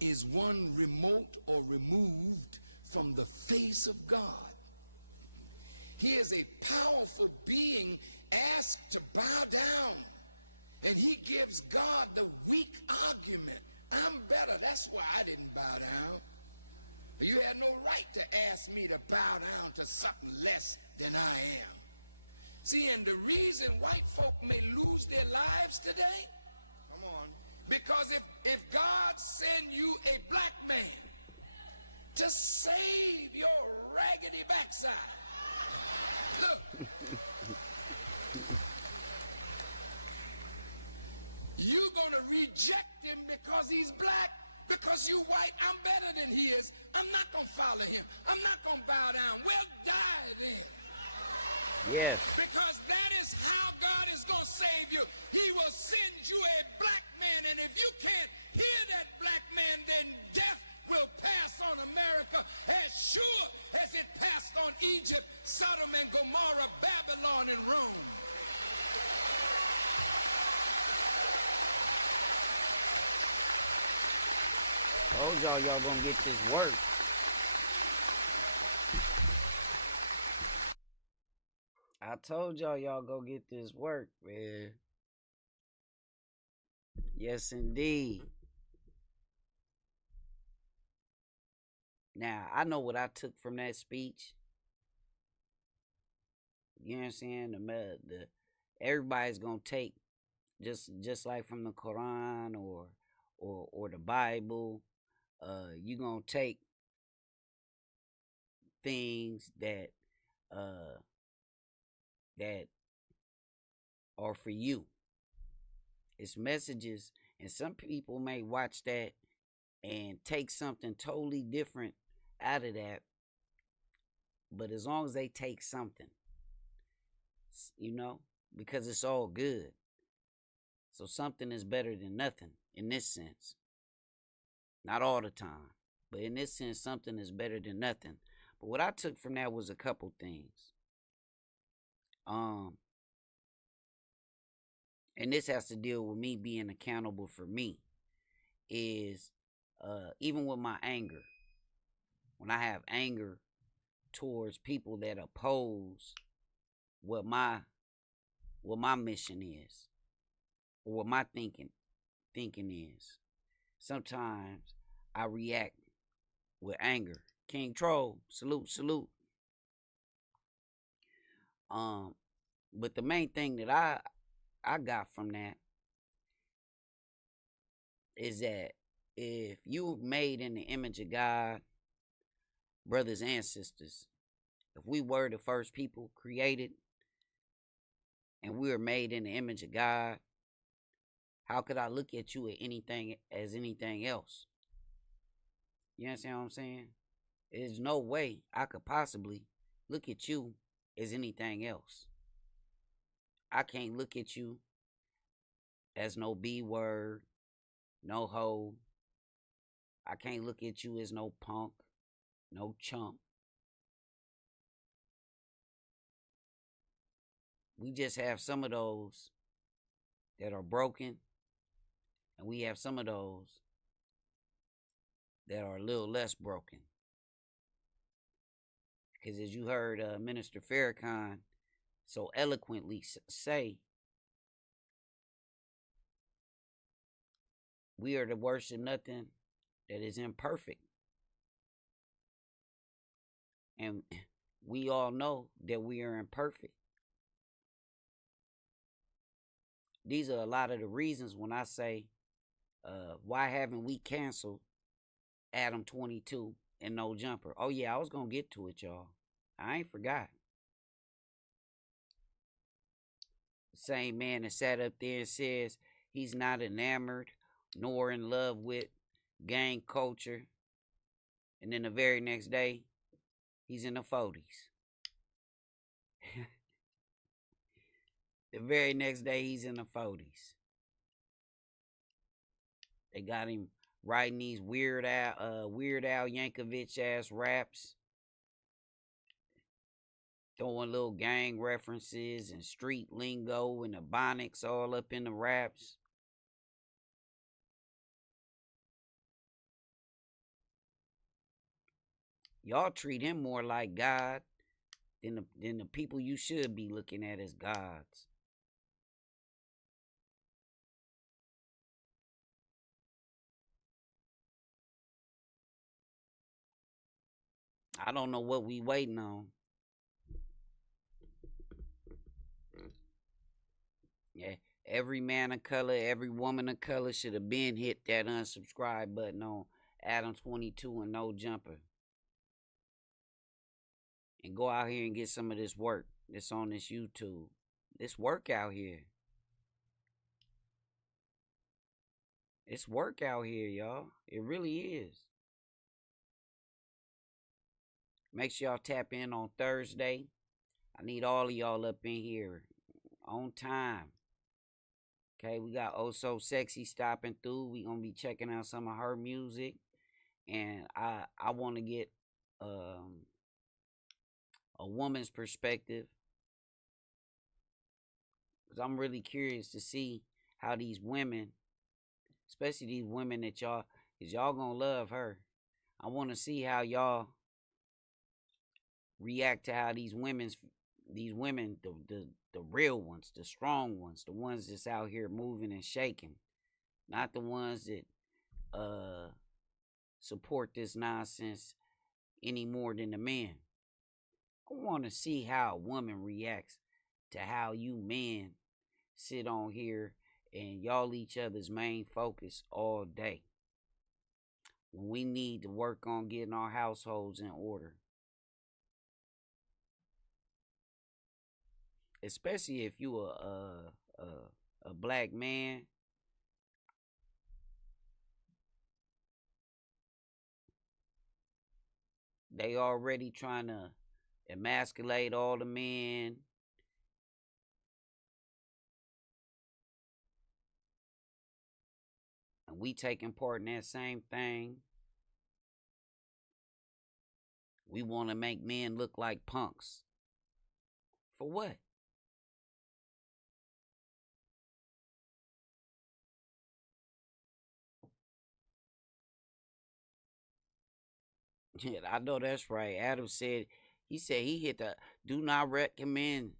is one remote or removed from the face of God. He is a powerful being asked to bow down, and he gives God the weak argument: I'm better, that's why I didn't bow down. You had no right to ask me to bow down to something less than I am. See, and the reason white folk may lose their lives today, Come on. because if God send you a black man to save your raggedy backside, look, you're gonna reject him because he's black. Because you white, I'm better than he is. I'm not gonna follow him. I'm not gonna bow down. Well, die then. Yes. Because that is how God is going to save you. He will send you a black man, and if you can't hear that black man, then death will pass on America as sure as it passed on Egypt, Sodom and Gomorrah, Babylon and Rome. I told y'all gonna get this work. I told y'all go get this work, man. Yes, indeed. Now, I know what I took from that speech. You know what I'm saying? Everybody's gonna take just like from the Quran or the Bible. You gonna take things that that are for you. It's messages, and some people may watch that and take something totally different out of that. But as long as they take something, because it's all good. So something is better than nothing in this sense. Not all the time, but in this sense, something is better than nothing. But what I took from that was a couple things. And this has to deal with me being accountable for me, is even with my anger, when I have anger towards people that oppose what my mission is, or what my thinking is, sometimes I react with anger. King Troll, salute. But the main thing that I got from that is that if you made in the image of God, brothers and sisters, if we were the first people created and we were made in the image of God, how could I look at you as anything else? You understand what I'm saying? There's no way I could possibly look at you as anything else. I can't look at you as no B word, no hoe. I can't look at you as no punk, no chump. We just have some of those that are broken, and we have some of those that are a little less broken. Because as you heard Minister Farrakhan so eloquently say, we are the worst of nothing that is imperfect. And we all know that we are imperfect. These are a lot of the reasons when I say, why haven't we canceled Adam 22 and No Jumper? Oh yeah, I was going to get to it, y'all. I ain't forgot. The same man that sat up there and says he's not enamored nor in love with gang culture, and then the very next day, he's in the 40s. The very next day, he's in the 40s. They got him writing these Weird Al Yankovic ass raps, throwing little gang references and street lingo and ebonics all up in the raps. Y'all treat him more like God than the people you should be looking at as gods. I don't know what we waiting on. Yeah, every man of color, every woman of color should have been hit that unsubscribe button on Adam 22 and No Jumper. And go out here and get some of this work that's on this YouTube. This work out here. It's work out here, y'all. It really is. Make sure y'all tap in on Thursday. I need all of y'all up in here on time. Okay, we got Oh So Sexy stopping through. We gonna be checking out some of her music, and I want to get a woman's perspective, because I'm really curious to see how these women, especially these women that y'all, because y'all gonna love her. I want to see how y'all react to how these women, the real ones, the strong ones, the ones that's out here moving and shaking, not the ones that support this nonsense any more than the men. I want to see how a woman reacts to how you men sit on here and y'all each other's main focus all day, when we need to work on getting our households in order. Especially if you a black man. They already trying to emasculate all the men. And we taking part in that same thing. We want to make men look like punks. For what? Yeah, I know that's right. Adam said, he said he hit the do not recommend.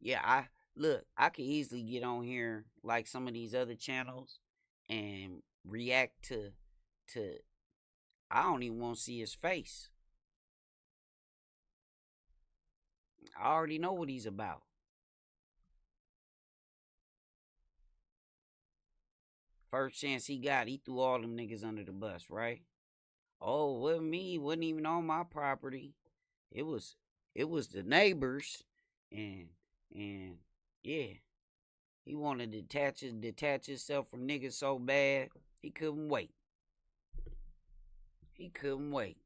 Yeah, I could easily get on here like some of these other channels and react to I don't even want to see his face. I already know what he's about. First chance he got, he threw all them niggas under the bus, right? Oh, well, me wasn't even on my property. It was the neighbors, and yeah, he wanted to detach himself from niggas so bad he couldn't wait. He couldn't wait.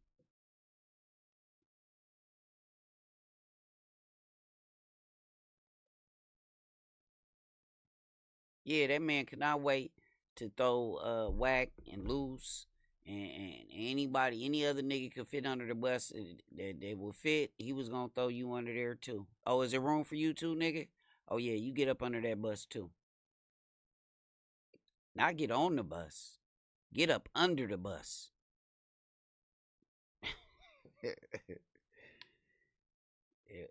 Yeah, that man could not wait to throw Whack and Loose and anybody, any other nigga could fit under the bus that will fit. He was gonna throw you under there too. Oh, is there room for you too, nigga? Oh yeah, you get up under that bus too. Not get on the bus. Get up under the bus.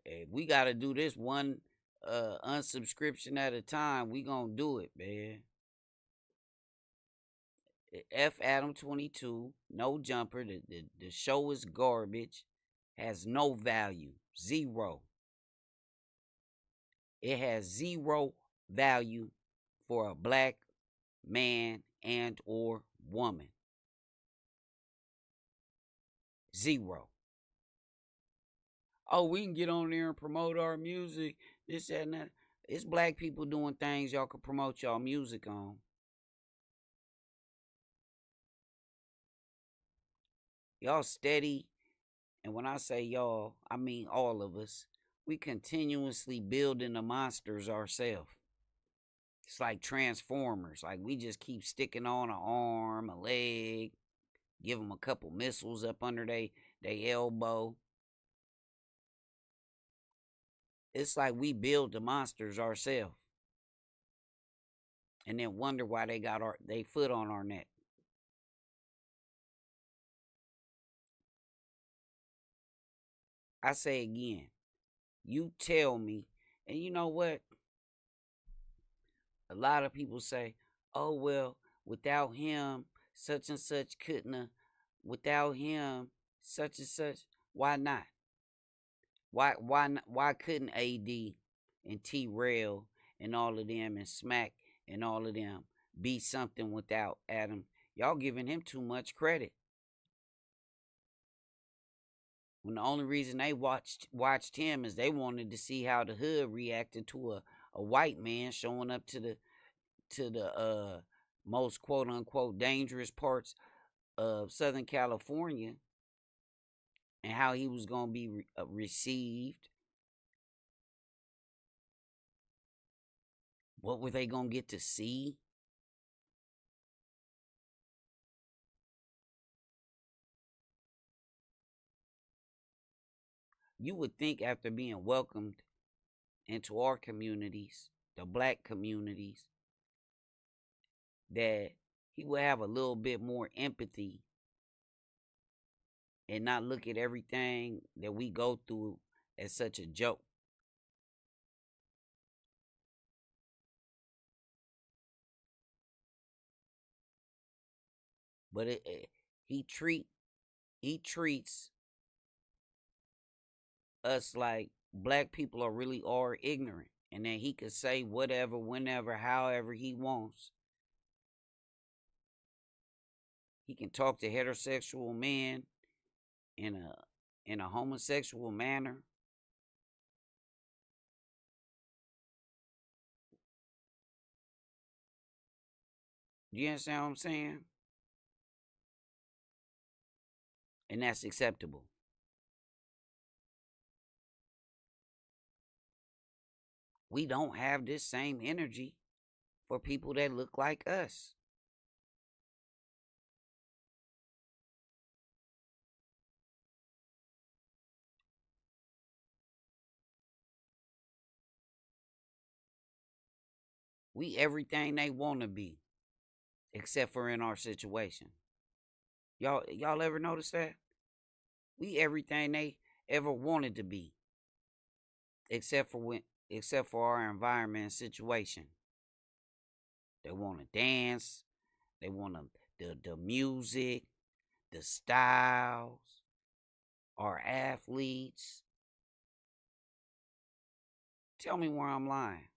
If we gotta do this one unsubscription at a time, we gonna do it, man. F Adam 22, No Jumper. The show is garbage. Has no value. Zero. It has zero value for a black man and or woman. Zero. Oh, we can get on there and promote our music. This, that, and that. It's black people doing things y'all can promote y'all music on. Y'all steady. And when I say y'all, I mean all of us. We continuously building the monsters ourselves. It's like Transformers. Like we just keep sticking on an arm, a leg, give them a couple missiles up under they elbow. It's like we build the monsters ourselves. And then wonder why they got they foot on our neck. I say again, you tell me, and you know what? A lot of people say, oh, well, without him, such and such couldn't have, without him, such and such. Why not? Why couldn't AD and T Rail and all of them and Smack and all of them be something without Adam? Y'all giving him too much credit. When the only reason they watched him is they wanted to see how the hood reacted to a white man showing up to the most quote unquote dangerous parts of Southern California, and how he was going to be received. What were they going to get to see? You would think after being welcomed into our communities, the black communities, that he would have a little bit more empathy and not look at everything that we go through as such a joke. But he treats us like black people are ignorant, and that he could say whatever, whenever, however he wants. He can talk to heterosexual men in a homosexual manner. You understand what I'm saying? And that's acceptable. We don't have this same energy for people that look like us. We everything they want to be, except for in our situation. Y'all ever notice that? We everything they ever wanted to be, except for our environment and situation. They want to dance. They want the music, the styles, our athletes. Tell me where I'm lying.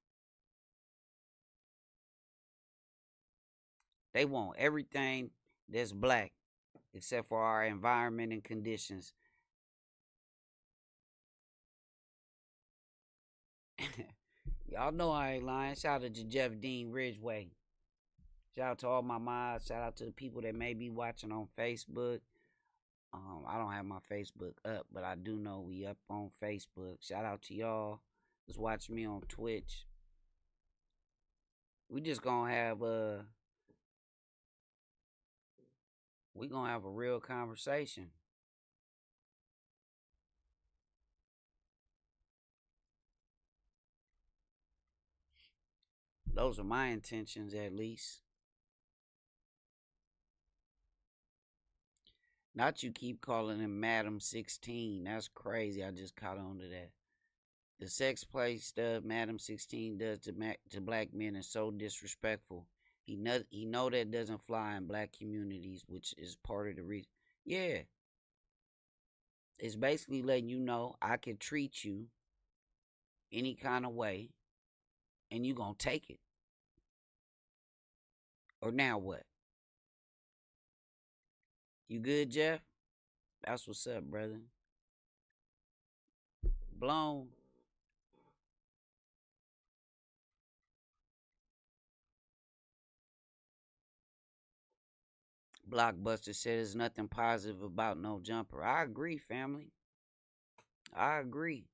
They want everything that's black, except for our environment and conditions. Y'all know I ain't lying. Shout out to Jeff Dean Ridgeway. Shout out to all my mods. Shout out to the people that may be watching on Facebook. I don't have my Facebook up, but I do know we up on Facebook. Shout out to y'all that's watching me on Twitch. We just gonna have a real conversation. Those are my intentions, at least. Not you keep calling him Madam 16. That's crazy. I just caught on to that. The sex play stuff Madam 16 does to black men is so disrespectful. He know that doesn't fly in black communities, which is part of the reason. Yeah. It's basically letting you know I can treat you any kind of way, and you gonna take it. Or now what? You good, Jeff? That's what's up, brother. Blown. Blockbuster says nothing positive about no jumper. I agree, family. I agree.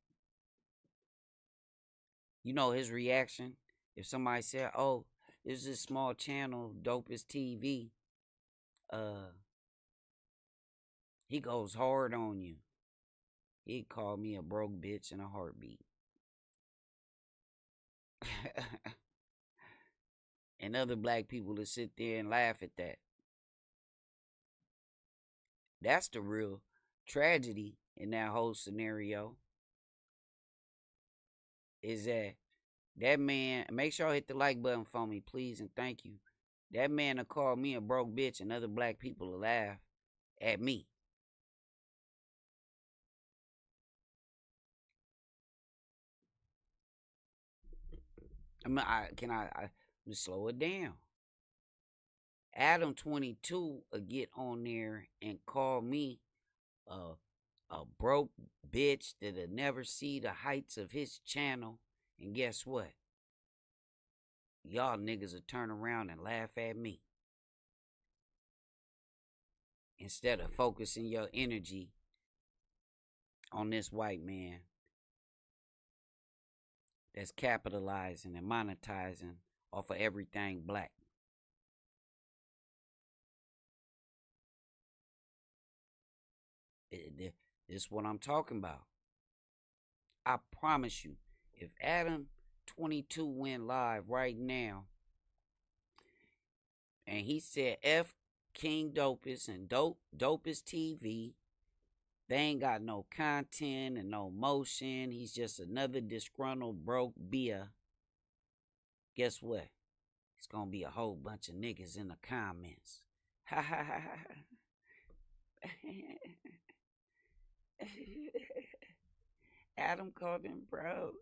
You know his reaction if somebody said, "Oh, this is a small channel, dope as TV." He goes hard on you. He'd call me a broke bitch in a heartbeat. And other black people to sit there and laugh at that. That's the real tragedy in that whole scenario. Is that man, make sure I hit the like button for me, please, and thank you. That man will call me a broke bitch and other black people will laugh at me. I mean, I slow it down. Adam 22 will get on there and call me a broke bitch that'll never see the heights of his channel. And guess what? Y'all niggas will turn around and laugh at me. Instead of focusing your energy on this white man that's capitalizing and monetizing off of everything black. This is what I'm talking about. I promise you, if Adam 22 went live right now and he said F King Dopest and Dopest TV, they ain't got no content and no motion. He's just another disgruntled broke beer. Guess what? It's gonna be a whole bunch of niggas in the comments. Ha ha ha ha. Adam called him broke.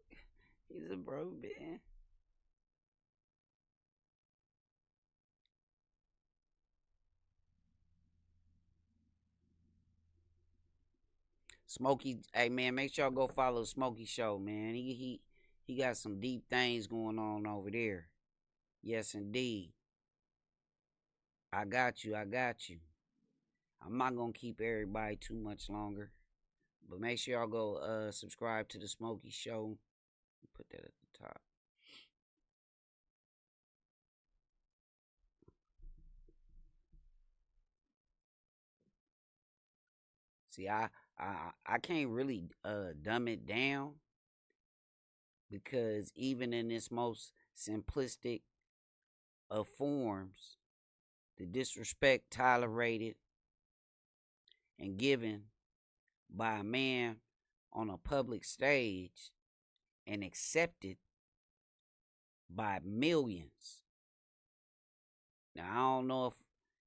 He's a broke man. Smokey, hey man, make sure y'all go follow Smokey Show, man. He got some deep things going on over there. Yes, indeed. I got you. I'm not gonna keep everybody too much longer, but make sure y'all go subscribe to the Smokey Show. Put that at the top. See, I can't really dumb it down, because even in this most simplistic of forms, the disrespect tolerated and given by a man on a public stage and accepted by millions. Now, I don't know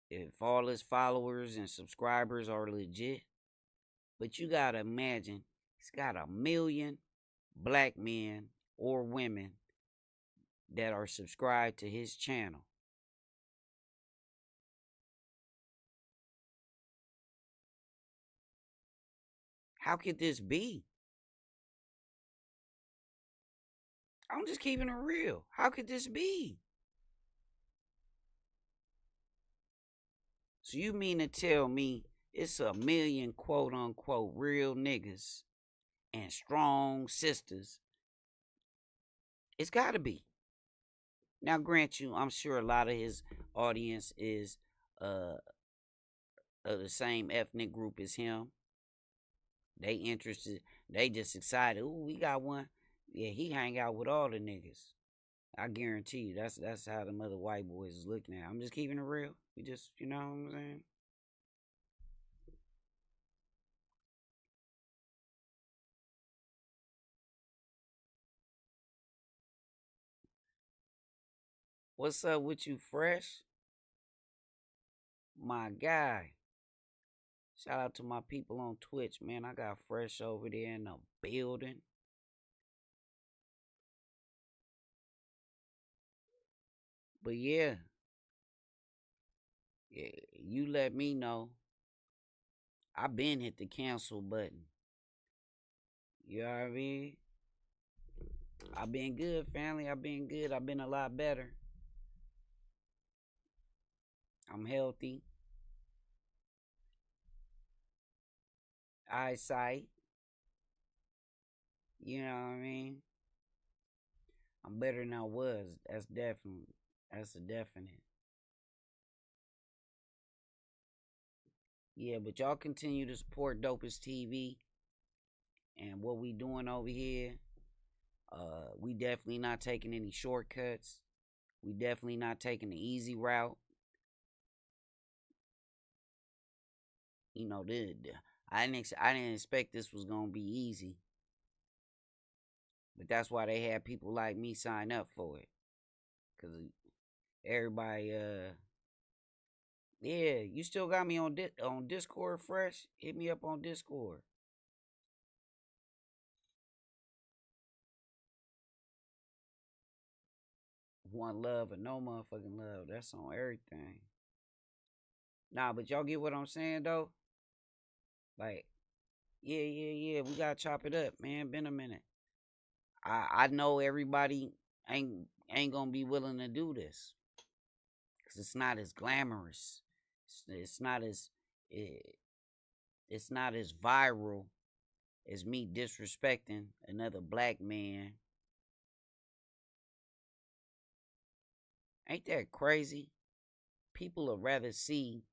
if all his followers and subscribers are legit, but you gotta imagine he's got 1 million black men or women that are subscribed to his channel. How could this be? I'm just keeping it real. How could this be? So you mean to tell me it's 1 million quote unquote real niggas and strong sisters? It's gotta be. Now, grant you, I'm sure a lot of his audience is of the same ethnic group as him. They interested. They just excited. Ooh, we got one. Yeah, he hang out with all the niggas. I guarantee you, that's how the other white boys is looking at. I'm just keeping it real. We just, you know what I'm saying? What's up with you, Fresh? My guy. Shout out to my people on Twitch, man. I got Fresh over there in the building. But yeah, you let me know. I been hit the cancel button. You know what I mean? I been good, family. I been good. I been a lot better. I'm healthy. Eyesight. You know what I mean? I'm better than I was. That's a definite. Yeah, but y'all continue to support Dopest TV and what we doing over here. We definitely not taking any shortcuts. We definitely not taking the easy route. You know, I didn't expect this was gonna be easy, but that's why they had people like me sign up for it. Cause everybody, yeah, you still got me on Discord, Fresh? Hit me up on Discord. one love or no motherfucking love. That's on everything. Nah, but y'all get what I'm saying though? Like, yeah. We gotta chop it up, man. Been a minute. I know everybody ain't gonna be willing to do this. Cause it's not as glamorous. It's not as it's not as viral as me disrespecting another black man. Ain't that crazy? People would rather see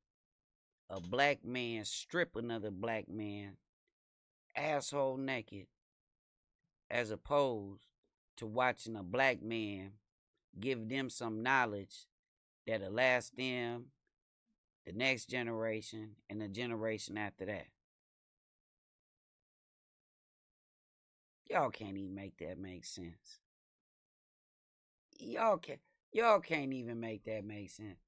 a black man strip another black man asshole naked as opposed to watching a black man give them some knowledge that'll last them, the next generation, and the generation after that. Y'all can't even make that make sense. Y'all can't even make that make sense.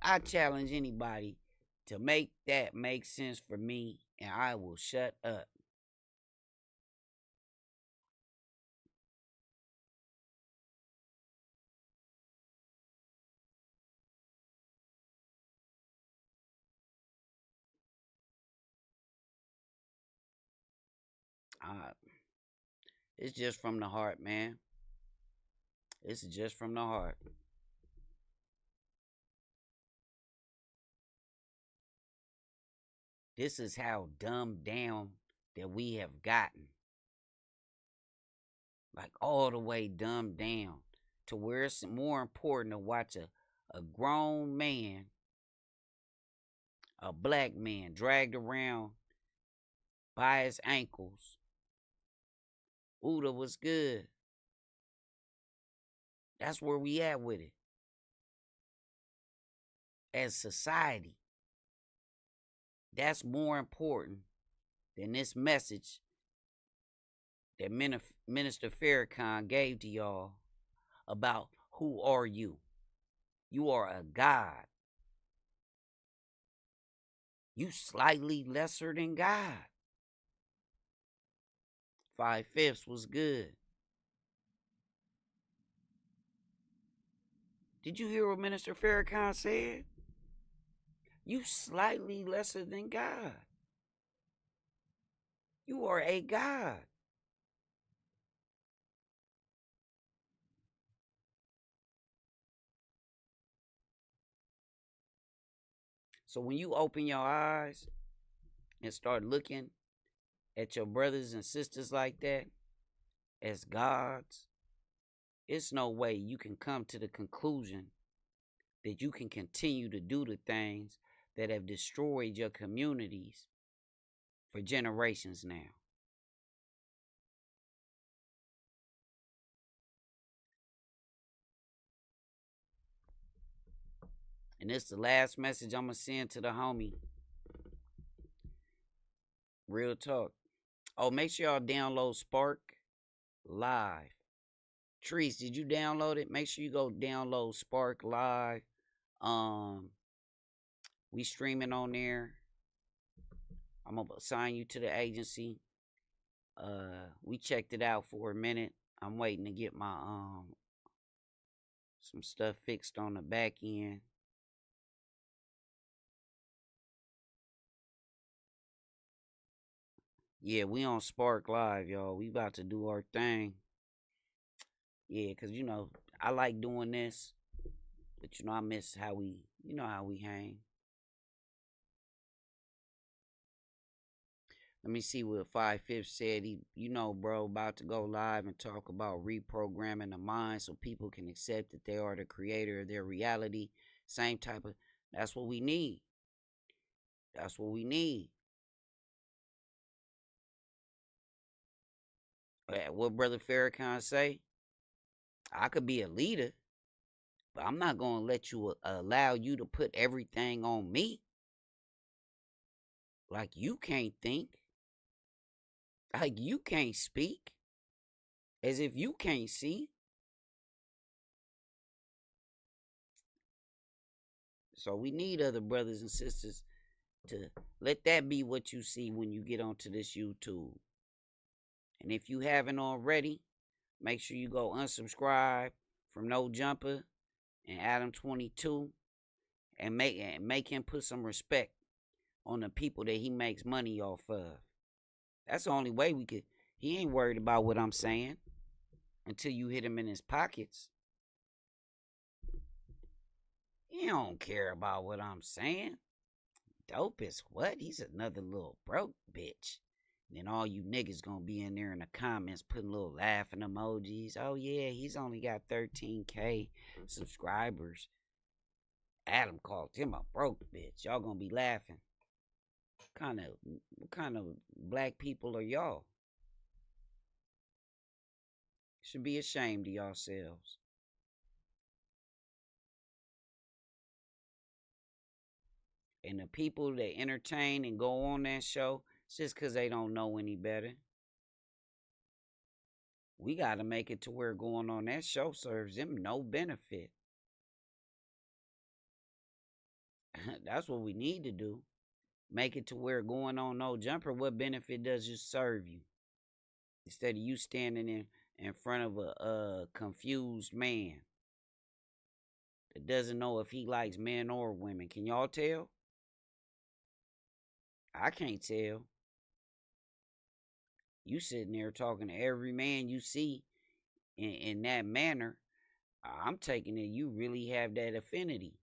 I challenge anybody to make that make sense for me, and I will shut up. It's just from the heart, man. It's just from the heart. This is how dumbed down that we have gotten. Like all the way dumbed down to where it's more important to watch a grown man, a black man, dragged around by his ankles. Uda was good. That's where we at with it. As society, that's more important than this message that Minister Farrakhan gave to y'all about who are you. You are a God. You slightly lesser than God. 5/5 was good. Did you hear what Minister Farrakhan said? You slightly lesser than God. You are a God. So when you open your eyes and start looking at your brothers and sisters like that as gods, it's no way you can come to the conclusion that you can continue to do the things that have destroyed your communities for generations now. And it's the last message I'm going to send to the homie. Real talk. Oh, make sure y'all download Spark Live. Trees, did you download it? Make sure you go download Spark Live. We streaming on there. I'm gonna assign you to the agency. We checked it out for a minute. I'm waiting to get my some stuff fixed on the back end. Yeah, we on Spark Live, y'all. We about to do our thing. Yeah, cause you know I like doing this, but you know I miss how we hang. Let me see what 5/5 said. He, bro, about to go live and talk about reprogramming the mind so people can accept that they are the creator of their reality. Same type of, that's what we need. That's what we need. What Brother Farrakhan say? I could be a leader, but I'm not going to let you allow you to put everything on me. Like you can't think. Like you can't speak. As if you can't see. So we need other brothers and sisters to let that be what you see when you get onto this YouTube. And if you haven't already, make sure you go unsubscribe from No Jumper and Adam 22 and make him put some respect on the people that he makes money off of. That's the only way we could. He ain't worried about what I'm saying until you hit him in his pockets. He don't care about what I'm saying. Dope is what? He's another little broke bitch. And then all you niggas gonna be in there in the comments putting little laughing emojis. Oh yeah, he's only got 13K subscribers. Adam called him a broke bitch. Y'all gonna be laughing. What kind of black people are y'all? Should be ashamed of yourselves. And the people that entertain and go on that show, it's just because they don't know any better. We got to make it to where going on that show serves them no benefit. That's what we need to do. Make it to where going on No Jumper, what benefit does it serve you? Instead of you standing in front of a confused man that doesn't know if he likes men or women. Can y'all tell? I can't tell. You sitting there talking to every man you see in that manner. I'm taking it you really have that affinity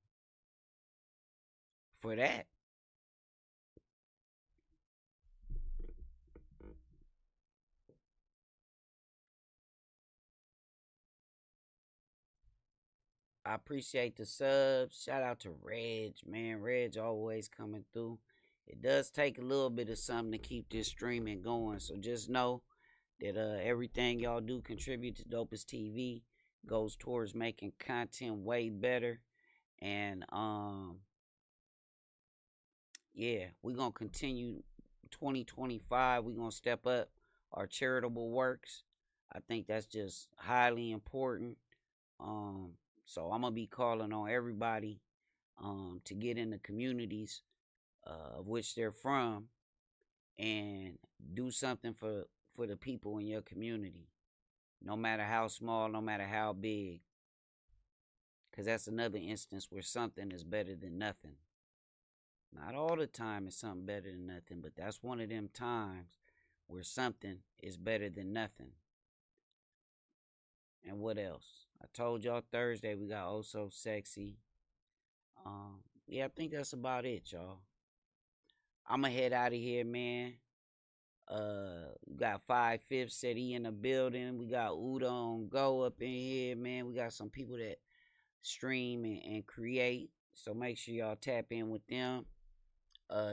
for that. I appreciate the subs. Shout out to Reg, man. Reg always coming through. It does take a little bit of something to keep this streaming going. So just know that everything y'all do contribute to Dopest TV. Goes towards making content way better. And yeah, we're going to continue 2025. We're going to step up our charitable works. I think that's just highly important. So I'm going to be calling on everybody to get in the communities of which they're from and do something for the people in your community. No matter how small, no matter how big. Because that's another instance where something is better than nothing. Not all the time is something better than nothing, but that's one of them times where something is better than nothing. And what else? I told y'all Thursday we got Oh So Sexy. Yeah, I think that's about it, y'all. I'ma head out of here, man. We got 5/5 said he in the building. We got Uda on Go up in here, man. We got some people that stream and create. So make sure y'all tap in with them.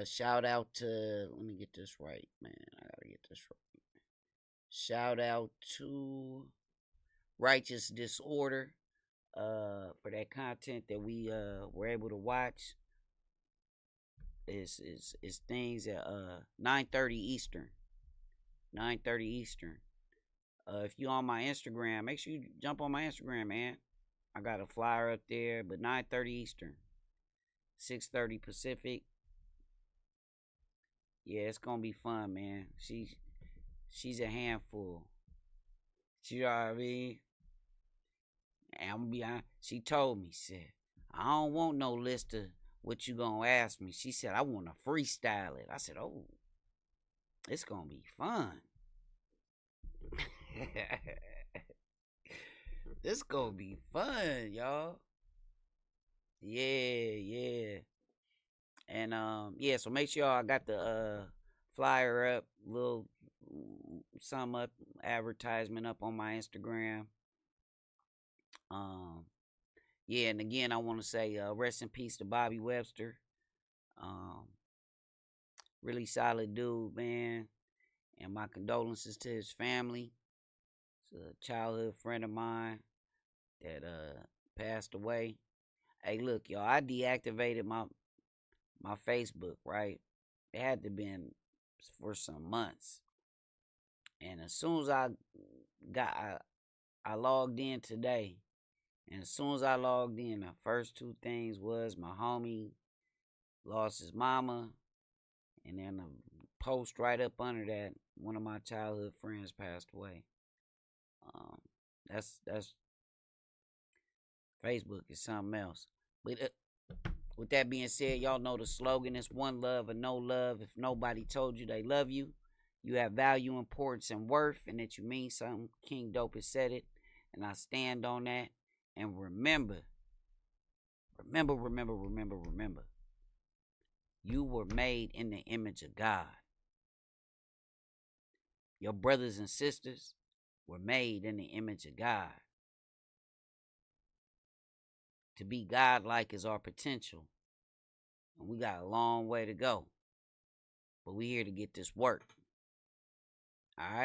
Shout out to, let me get this right, man. I gotta get this right. Shout out to Righteous Disorder for that content that we were able to watch. Is things at 9:30 Eastern. 9:30 Eastern. If you on my Instagram, make sure you jump on my Instagram, man. I got a flyer up there, but 9:30 Eastern. 6:30 Pacific. Yeah, it's gonna be fun, man. She's a handful. You know what I mean? And I'm gonna be honest, she told me, said, I don't want no list of what you gonna ask me. She said, I want to freestyle it. I said, oh, it's gonna be fun. This gonna be fun, y'all. Yeah. And yeah, so make sure I got the flyer up, little sum up advertisement up on my Instagram. Yeah, and again I want to say rest in peace to Bobby Webster. Really solid dude, man. And my condolences to his family. It's a childhood friend of mine that passed away. Hey, look, y'all, I deactivated my Facebook, right? It had to been for some months. And as soon as I logged in today, and as soon as I logged in, the first two things was my homie lost his mama, and then the post right up under that, one of my childhood friends passed away. That's Facebook is something else. But with that being said, y'all know the slogan is one love or no love. If nobody told you they love you, you have value, importance, and worth, and that you mean something. King Dope has said it, and I stand on that. And remember, you were made in the image of God. Your brothers and sisters were made in the image of God. To be God-like is our potential. And we got a long way to go. But we here to get this work. All right?